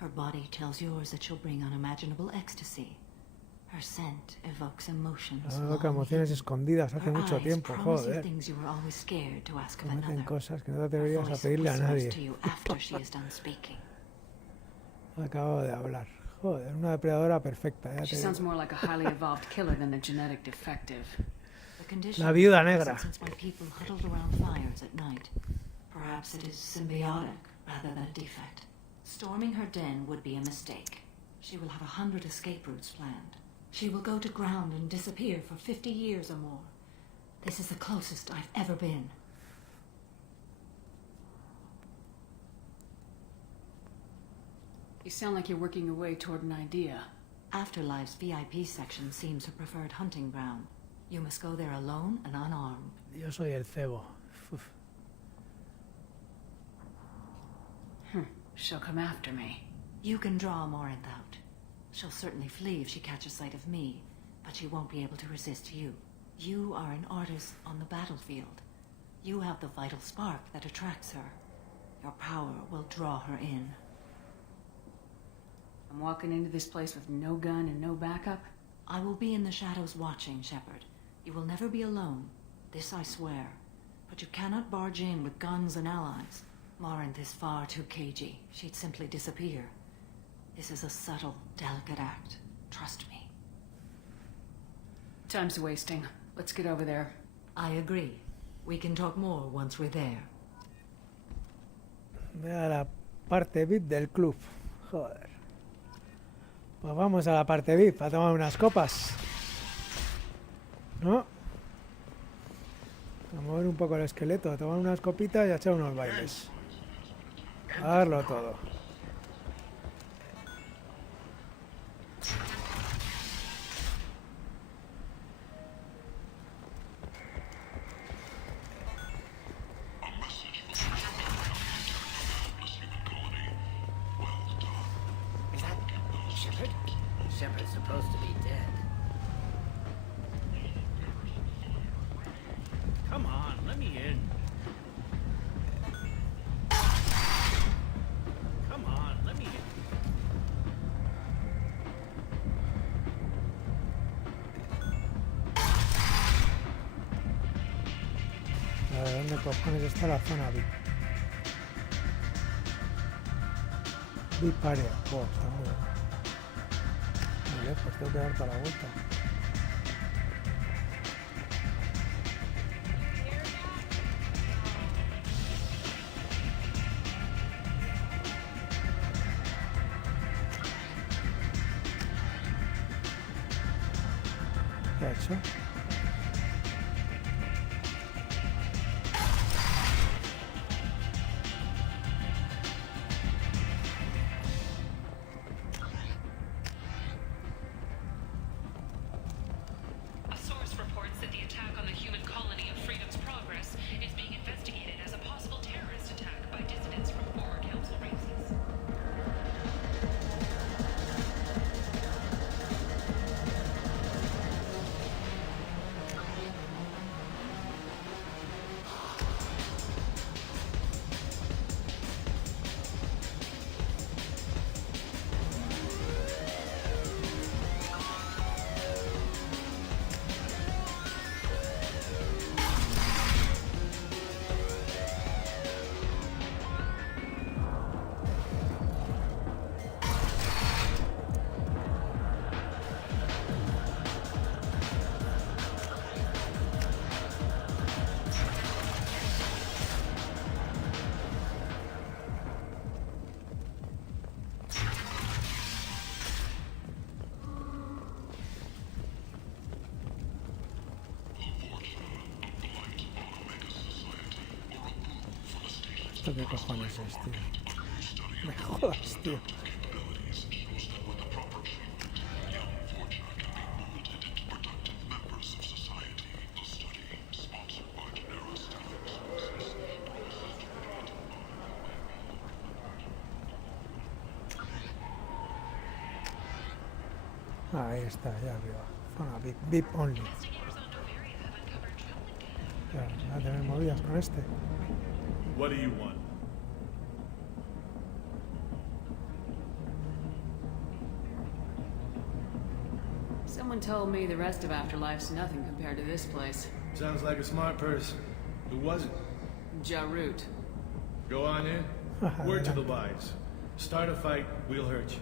Her body tells yours that she'll bring unimaginable ecstasy. Her scent evokes emotions. No evoca long emociones hidden. escondidas hace Her mucho eyes tiempo. promise you Joder. things you were always scared to ask of Prometen another. cosas que no te Her atreverías a voice pedirle a whispers nadie. to you after she is done speaking. Acabo de hablar. Joder, una depredadora perfecta, ya She te sounds digo. more like a highly evolved killer than a genetic defective. The condition La viuda negra. since my people huddled around fires at night. Perhaps it is symbiotic rather than a defect. Storming her den would be a mistake. She will have 100 escape routes planned. She will go to ground and disappear for 50 years or more. This is the closest I've ever been. You sound like you're working your way toward an idea. Afterlife's VIP section seems her preferred hunting ground. You must go there alone and unarmed. Yo soy el cebo. Uf. She'll come after me. You can draw Morinth out. She'll certainly flee if she catches sight of me, but she won't be able to resist you. You are an artist on the battlefield. You have the vital spark that attracts her. Your power will draw her in. I'm walking into this place with no gun and no backup. I will be in the shadows watching, Shepard. You will never be alone. This I swear. But you cannot barge in with guns and allies. Morinth is far too cagey. She'd simply disappear. This is a subtle, delicate act. Trust me. Time's wasting. Let's get over there. I agree. We can talk more once we're there. Ve a la parte VIP del club. Joder. Pues vamos a la parte VIP a tomar unas copas. ¿No? A mover un poco el esqueleto, a tomar unas copitas y a echar unos bailes. A darlo todo. Is that Shepard? Shepard's supposed to be dead. Come on, let me in. Come on, let me in. A ver, ¿dónde cojones está la zona VIP? VIP área. Oh, está muy lejos, tengo que dar toda la vuelta. ¿Qué ha hecho? A source reports that the attack on the human colony of Freedom's Progress is being investigated as a possible terrorist attack by dissidents from former council races. ¿Esto qué cojones es, tío? Me jodas, tío. Ahí está, ya arriba. Zona VIP, VIP only. Ya, voy a tener movidas con este. What do you want? Someone told me the rest of Afterlife's nothing compared to this place. Sounds like a smart person. Who was it? Jarut. Go on in. Word to the wise. Start a fight, we'll hurt you.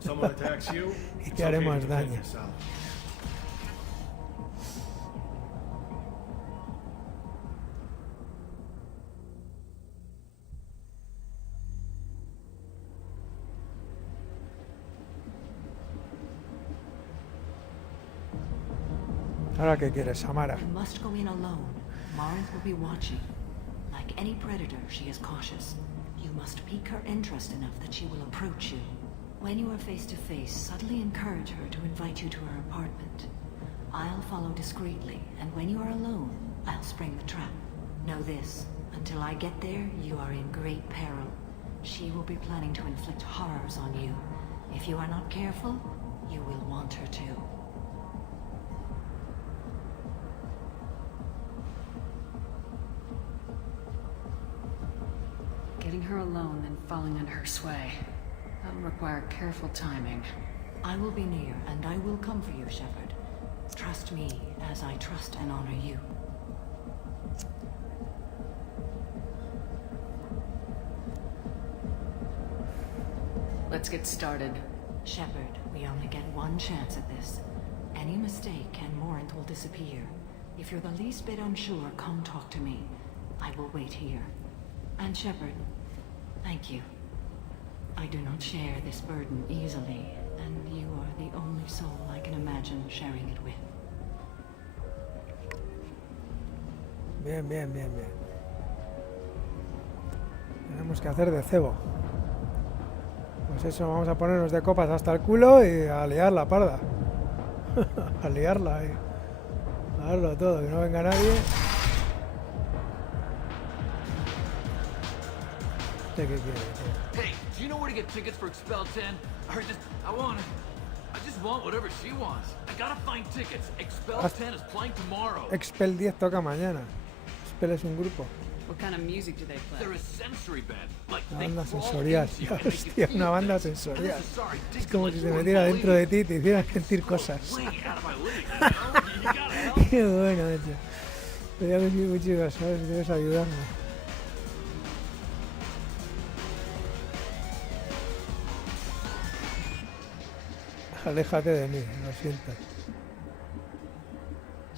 Someone attacks you, Y it's te okay to haremos defend daño. yourself. ¿Ahora qué quieres, Samara? You must go in alone. Marth will be watching. Like any predator, she is cautious. You must pique her interest enough that she will approach you. When you are face to face, subtly encourage her to invite you to her apartment. I'll follow discreetly, and when you are alone, I'll spring the trap. Know this, until I get there, you are in great peril. She will be planning to inflict horrors on you. If you are not careful, you will want her to. Getting her alone and falling under her sway. That'll require careful timing. I will be near, and I will come for you, Shepard. Trust me, as I trust and honor you. Let's get started. Shepard, we only get one chance at this. Any mistake and Mordin will disappear. If you're the least bit unsure, come talk to me. I will wait here. And Shepard, thank you. I do not share this burden easily, and you are the only soul I can imagine sharing it with. Bien, bien, bien, bien. Tenemos que hacer de cebo. Pues eso, vamos a ponernos de copas hasta el culo y a liar la parda. A liarla, a darlo todo, que no venga nadie. ¿Qué quiere, tío? Hey, do you know where to get tickets for Expel 10? I just want whatever she wants. I gotta find tickets. Expel 10 is playing tomorrow. Expel 10 toca mañana. Expel es un grupo. What kind of music do they play? They're a sensory band. Like Una they banda crawl sensorial. into you and make you Hostia, feel una banda things. sensorial. And this is sorry, Es como si Dixie, se like, metiera you dentro de ti y te hiciera sentir cosas. way out of my league, you know? You gotta help. Qué bueno, macho. Voy a decir muy chicos, ¿sabes? Debes ayudarme. Aléjate de mí, lo siento.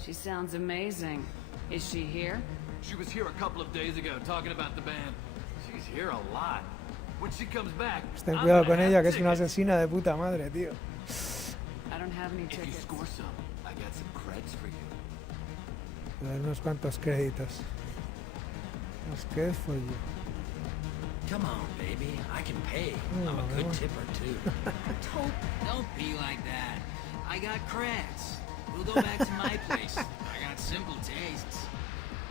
She sounds amazing. Is she here? She was here a couple of days ago talking about the band. She's here a lot. When she comes back, Ten I'm cuidado gonna con have ella, que es una tickets. asesina de puta madre, tío. I don't have any If you tickets. score some, I got some creds for you. Voy a dar unos cuantos créditos. Los que for you. Come on, baby. I can pay. Oh, I'm a good well. tipper, too. Don't be like that. I got creds. We'll go back to my place. I got simple tastes.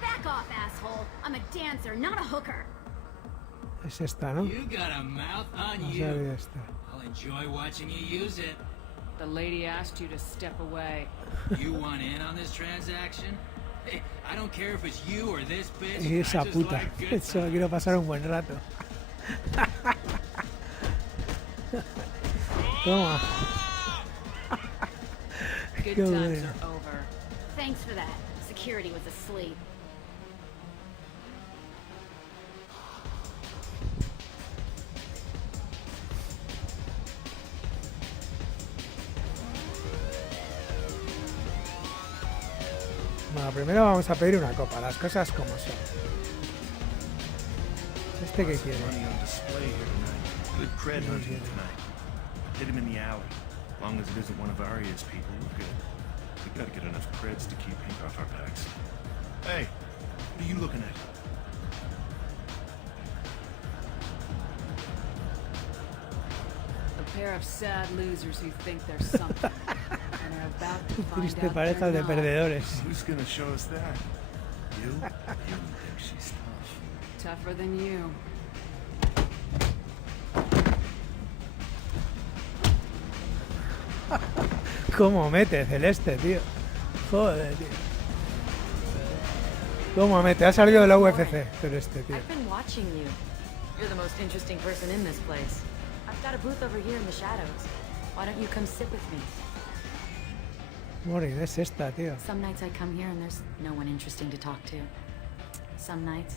Back off, asshole. I'm a dancer, not a hooker. Es esta, ¿no? You got a mouth on Vamos a you. ver esta. I'll enjoy watching you use it. The lady asked you to step away. You want in on this transaction? Hey, I don't care if it's you or this bitch. Y esa I just puta. like good Solo quiero pasar un buen rato. Toma. Good Qué times bueno. are over. Thanks for that. Security was asleep. Bueno, primero vamos a pedir una copa, las cosas como son. ¿Este qué quiere? Money on display here tonight. Good cred hunting tonight. Hit him in the alley. As long as it isn't one of Arya's people, we're good. We gotta get enough creds to keep ink off our backs. Hey, what are you looking at? A pair of sad losers who think they're something. And are about to find Triste out pareja they're de not. perdedores. Who's gonna show us that? You? You think she's tough. Tougher than you. ¿Cómo mete Celeste, tío? Joder, tío. ¿Cómo mete? Ha salido de la UFC, Celeste, tío. I've been watching you. You're the most interesting person in this place. I've got a booth over here in the shadows. Why don't you come sit with me? Mordin, es esta, tío. Some nights I come here and there's no one interesting to talk to. Some nights,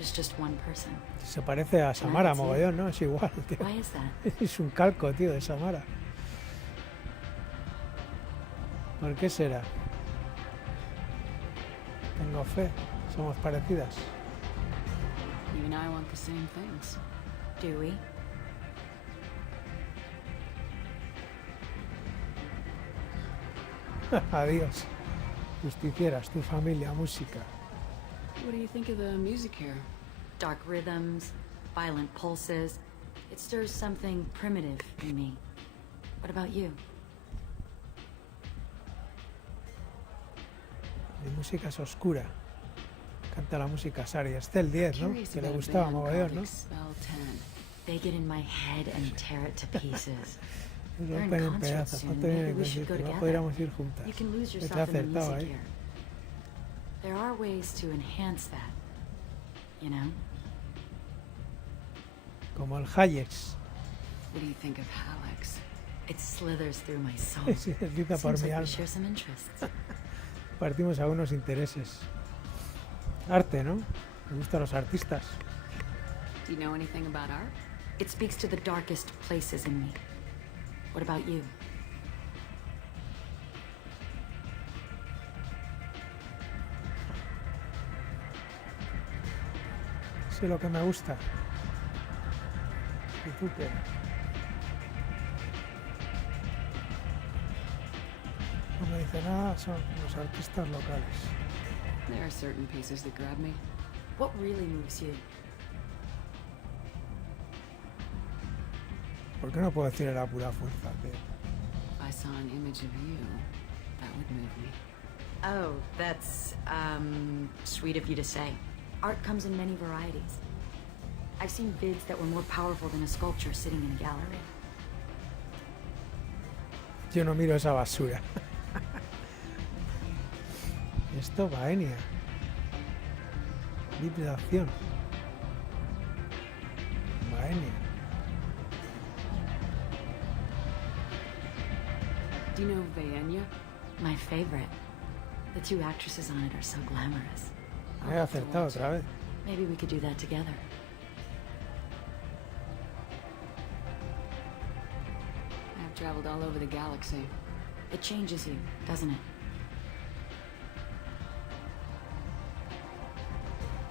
There's just one person. Se parece a Samara mogollón, ¿no? Es igual, tío. Why is that? Es un calco, tío, de Samara. ¿Por qué será? Tengo fe. Somos parecidas. You and I want the same things. Do we? Adiós. Justicieras, tu familia, música. What do you think of the music here? Dark rhythms, violent pulses. It stirs something primitive in me. What about you? Mi música es oscura. Canta la música Sari. Es el 10, ¿no? Que le gustaba mogollón, ¿no? They get in my head and tear it to pieces. Me They're in rompen en concert pedazos. soon. No tener Maybe en we should go concierto. No together. podríamos ir juntas. You can lose Te he yourself in the acertado music ahí. here. There are ways to enhance that, you know? Como el Hayeks. What do you think of Hallex? It slithers through my soul. Se desliza por Seems mi like we alma. share some interests. Partimos algunos intereses. Arte, ¿no? Me gustan los artistas. Do you know anything about art? It speaks to the darkest places in me. What about you? Sé lo que me gusta. ¿Y tú qué? No me dice nada, son los artistas locales. There are certain pieces that grab me. What really moves you? ¿Por qué no puedo decir a la pura fuerza, tío? If I saw an image of you, that would move me. Oh, that's, sweet of you to say. Art comes in many varieties. I've seen bids that were more powerful than a sculpture sitting in a gallery. Yo no miro esa basura. Esto va, Enya. Vibración. Va, Enya. Do you know Vaenya? My favorite. The two actresses on it are so glamorous. Me he acertado otra vez. Maybe we could do that together. I've traveled all over the galaxy. It changes you, doesn't it?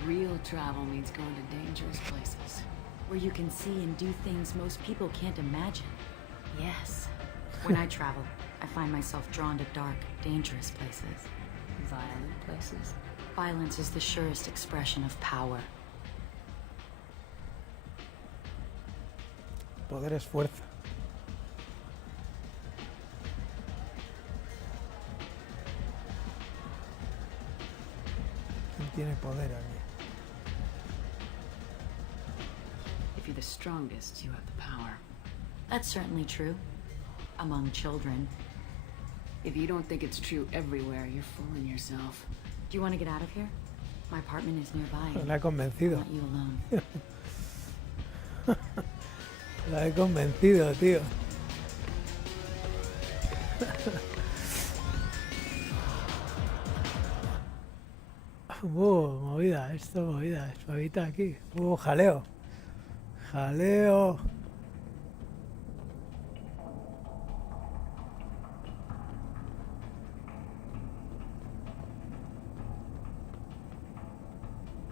Real travel means going to dangerous places. Where you can see and do things most people can't imagine. Yes. When I travel, I find myself drawn to dark, dangerous places. Violent places. Violence is the surest expression of power. Poder es fuerza. ¿Quién tiene poder aquí? If you're the strongest, you have the power. That's certainly true. Among children. If you don't think it's true everywhere, you're fooling yourself. Do you want to get out of here? My apartment is nearby. La he convencido. I want you alone. La he convencido, tío. Movida, esto movida, suavita aquí. Jaleo. Jaleo.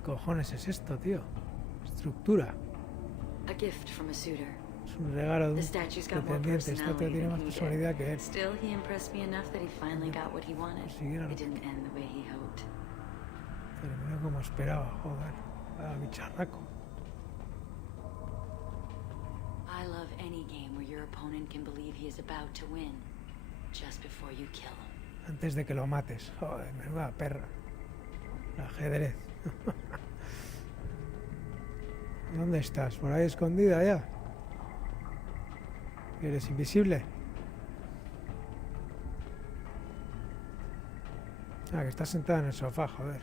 ¿Qué cojones es esto, tío? Estructura. A gift from a suitor. Es un regalo de The un statue's got more pretendiente. Esta personality tiene than más he personalidad did. que él. Still, he impressed me enough that he finally got what he wanted. Consiguieron. It didn't end the way he hoped. Terminó como esperaba, joder. Bicharraco. I love any game where your opponent can believe he is about to win, just before you kill him. Antes de que lo mates. Joder, menuda perra. El ajedrez. ¿Dónde estás? ¿Por ahí escondida ya? ¿Eres invisible? Ah, que estás sentada en el sofá, joder.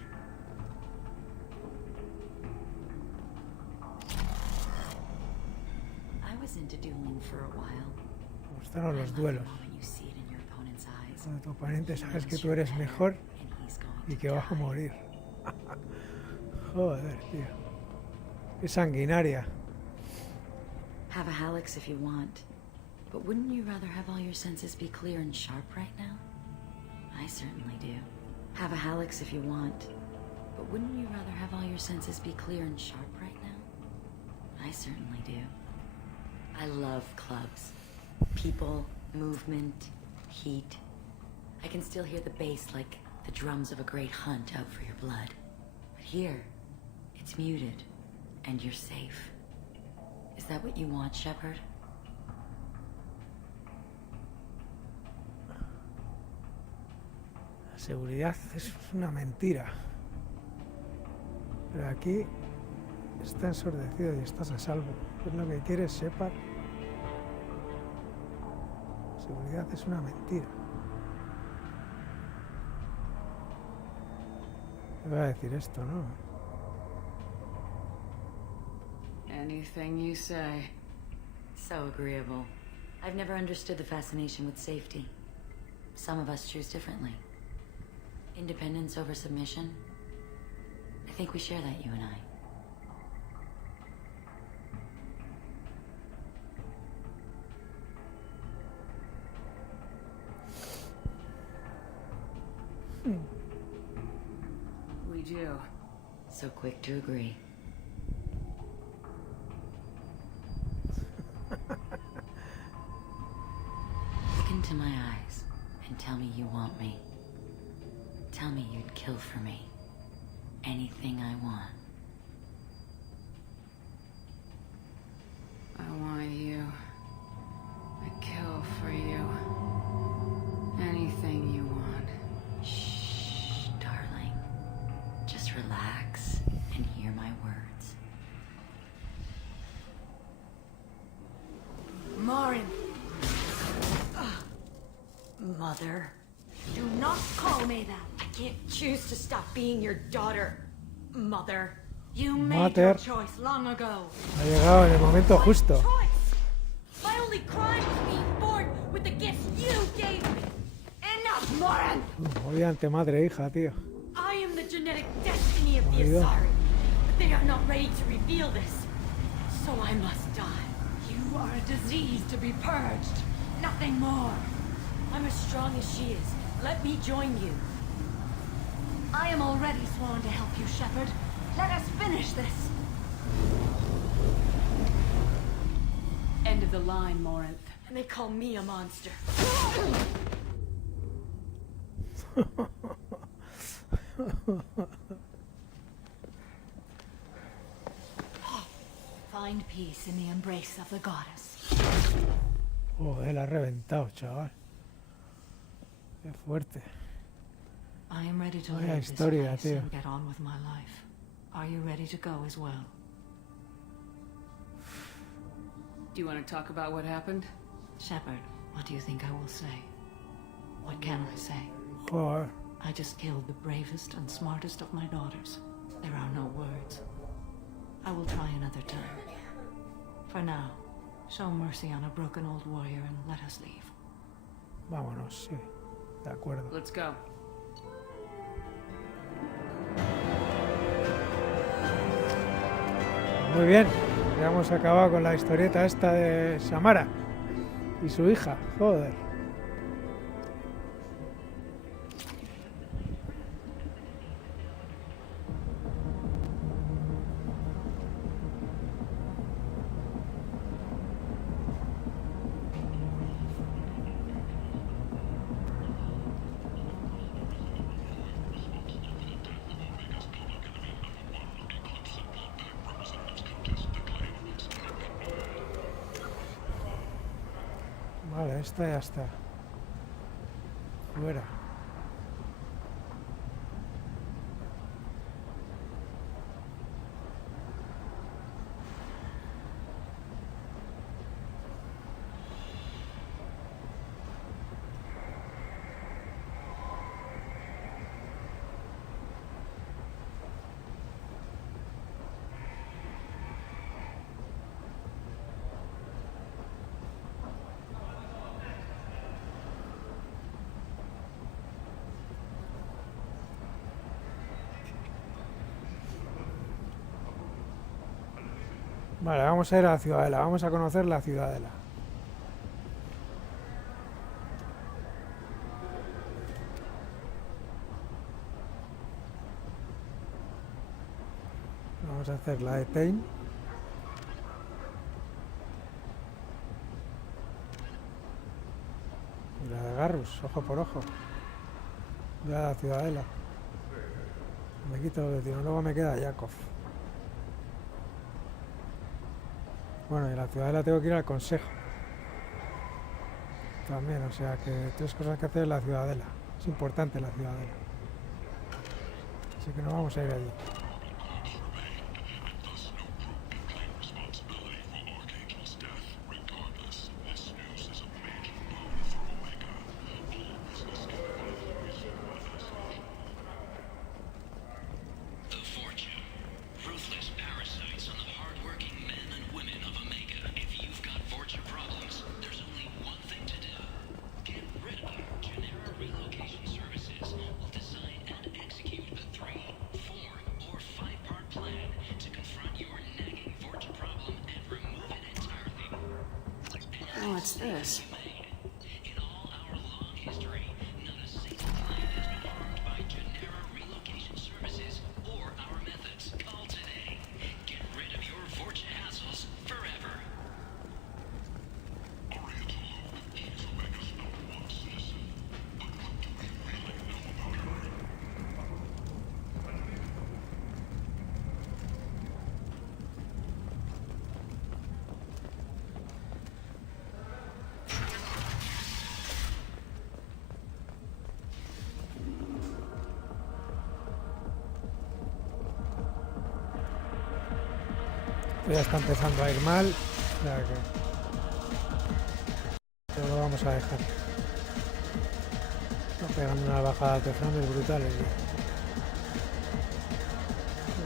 I was into dueling for a while. Me gustaron los duelos. When you see it in your opponent's eyes. Cuando tu oponente sabes que tú eres mejor y que vas a morir. Joder, tío. Qué sanguinaria. Have a Halix if you want. But wouldn't you rather have all your senses be clear and sharp right now? I certainly do. Have a Halix if you want. But wouldn't you rather have all your senses be clear and sharp right now? I certainly do. I love clubs. People, movement, heat. I can still hear the bass like the drums of a great hunt out for your blood. But here, it's muted, and you're safe. Is that what you want, Shepard? La seguridad es una mentira. Pero aquí está ensordecido y estás a salvo. ¿Qué es lo que quieres, Shepard? La seguridad es una mentira. ¿Qué va a decir esto, no? Anything you say. So agreeable. I've never understood the fascination with safety. Some of us choose differently. Independence over submission. I think we share that, you and I. We do. So quick to agree. Look into my eyes and tell me you want me. Tell me you'd kill for me. Anything I want. I want you. I'd kill for you. Anything you want. Shh, darling. Just relax and hear my words. Morin, Mother. do not call me that. I can't choose to stop being your daughter, Mother. You made your Mater. choice long ago. Ha llegado en el momento justo. My only crime was being born with the gifts you gave me. Enough, Morin! Obviamente madre e hija, tío. I am the genetic destiny of the Marido. Asari, but they are not ready to reveal this. So I must die. You are a disease to be purged. Nothing more. I'm as strong as she is. Let me join you. I am already sworn to help you, Shepard. Let us finish this. End of the line, Morinth. And they call me a monster. Find peace in the embrace of the goddess. Joder, la ha reventado, chaval. Qué fuerte. I am ready to Vaya leave this historia, place tío. and get on with my life. Are you ready to go as well? Do you want to talk about what happened? Shepard, what do you think I will say? What can I say? Joder. I just killed the bravest and smartest of my daughters. There are no words. I will try another time. For now, show mercy on a broken old warrior and let us leave. Vámonos, sí. De acuerdo. Let's go. Muy bien. Ya hemos acabado con la historieta esta de Samara y su hija. Joder. Vale, esta ya está. Fuera. Vale, vamos a ir a la ciudadela. Vamos a conocer la ciudadela. Vamos a hacer la de Tain. Y la de Garrus, ojo por ojo. Ya la ciudadela. Me quito los vecinos. Luego me queda Yakov. Bueno, y la ciudadela tengo que ir al consejo. También, o sea que 3 cosas que hacer en la ciudadela. Es importante la ciudadela. Así que nos vamos a ir allí. What's this? Ya está empezando a ir mal, o sea que pero lo vamos a dejar. Está pegando una bajada de frames brutales.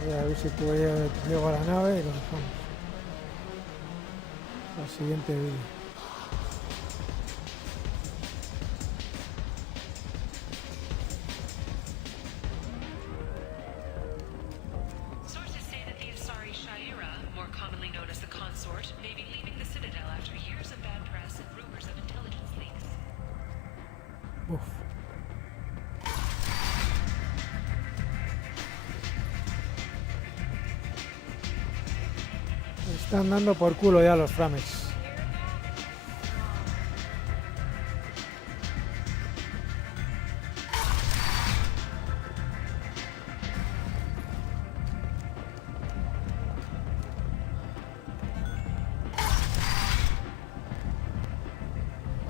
Voy a ver si llego a la nave y lo dejamos. Al siguiente vídeo. Están dando por culo ya los frames.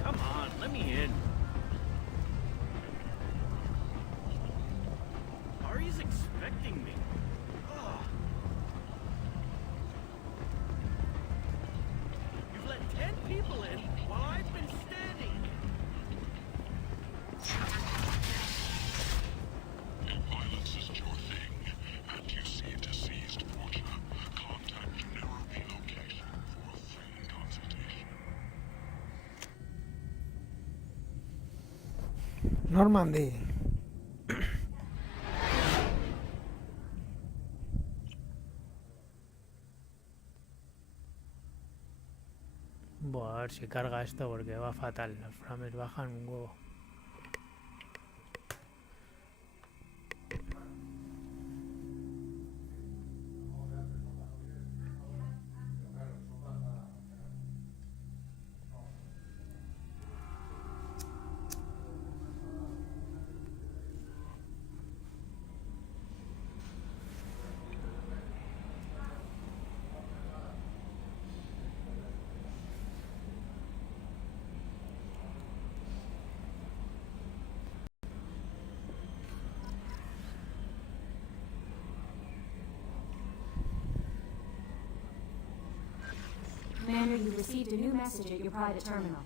Come on, let me in. Ari's expecting me. Ugh. You've let 10 people in while I've been standing. If violence isn't your thing, and you see a deceased Fortuna, contact Genera Relocation for a free consultation. Normandy. Voy a ver si carga esto porque va fatal. Los frames bajan un huevo. Commander, you received a new message at your private terminal.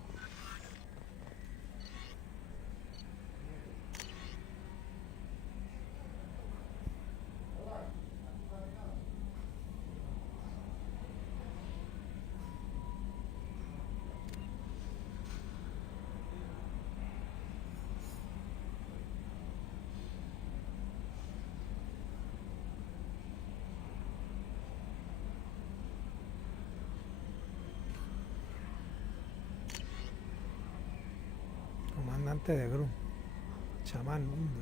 Gobernante de Grunt. Chamán mundo.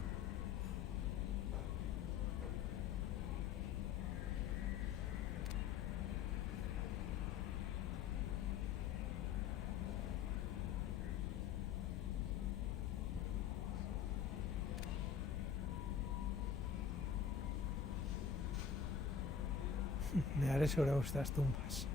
Me haré sobre vuestras tumbas.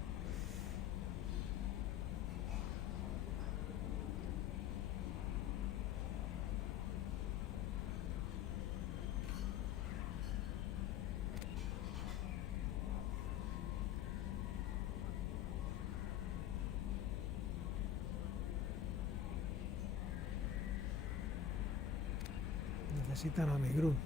Necesitan a mi Grunt.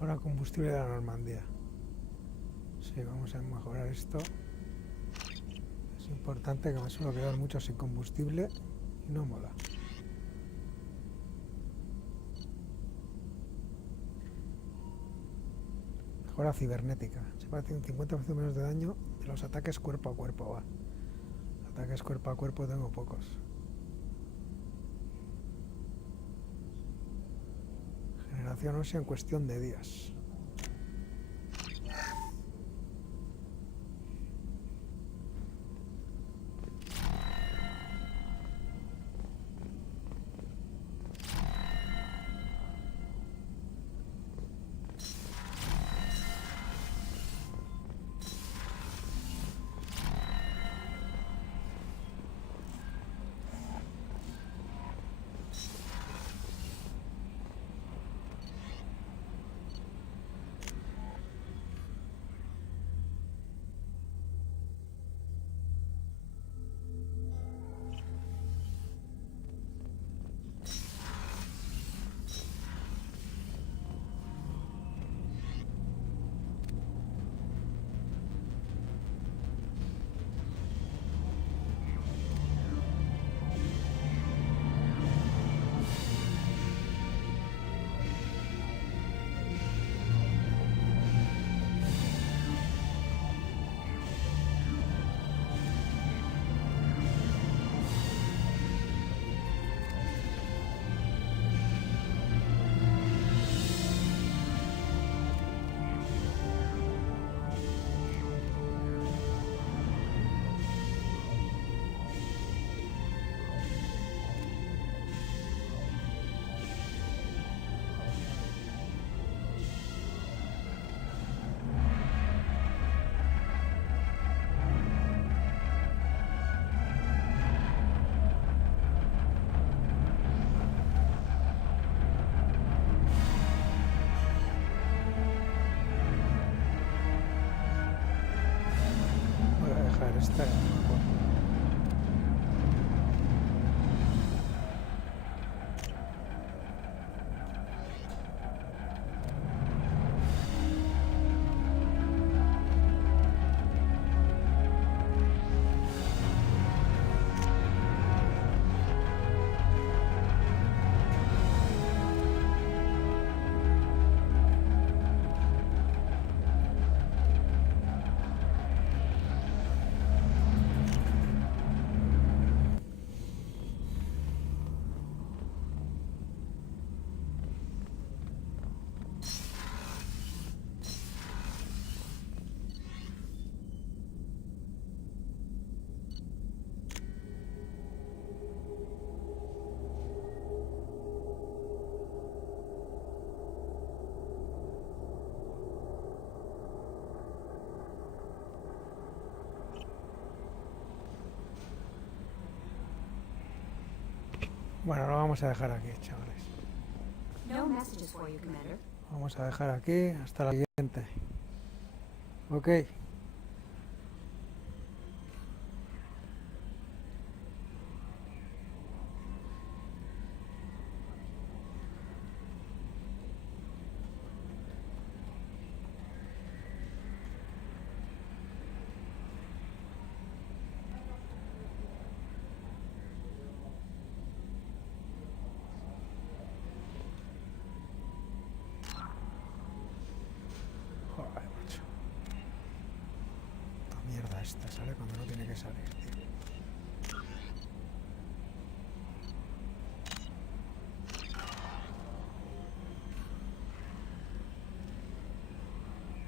Ahora combustible de la Normandía. Sí, vamos a mejorar esto. Es importante, que me suelo quedar mucho sin combustible y no mola. Mejora cibernética. Se parece un 50% menos de daño de los ataques cuerpo a cuerpo. Va. Ataques cuerpo a cuerpo tengo pocos. Generación ósea en cuestión de días. Bueno, lo vamos a dejar aquí, chavales. No messages for you, Commander. Vamos a dejar aquí hasta la siguiente. Ok. Joder, macho. La mierda esta sale cuando no tiene que salir, tío.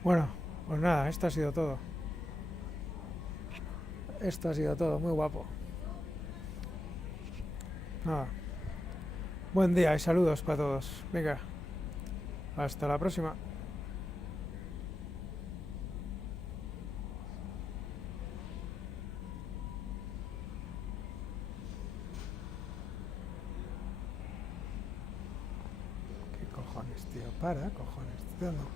Bueno, pues nada, esto ha sido todo. Esto ha sido todo, muy guapo. Nada. Buen día y saludos para todos. Venga, hasta la próxima. ¿Qué cojones, tío? Para, cojones. Tío, no.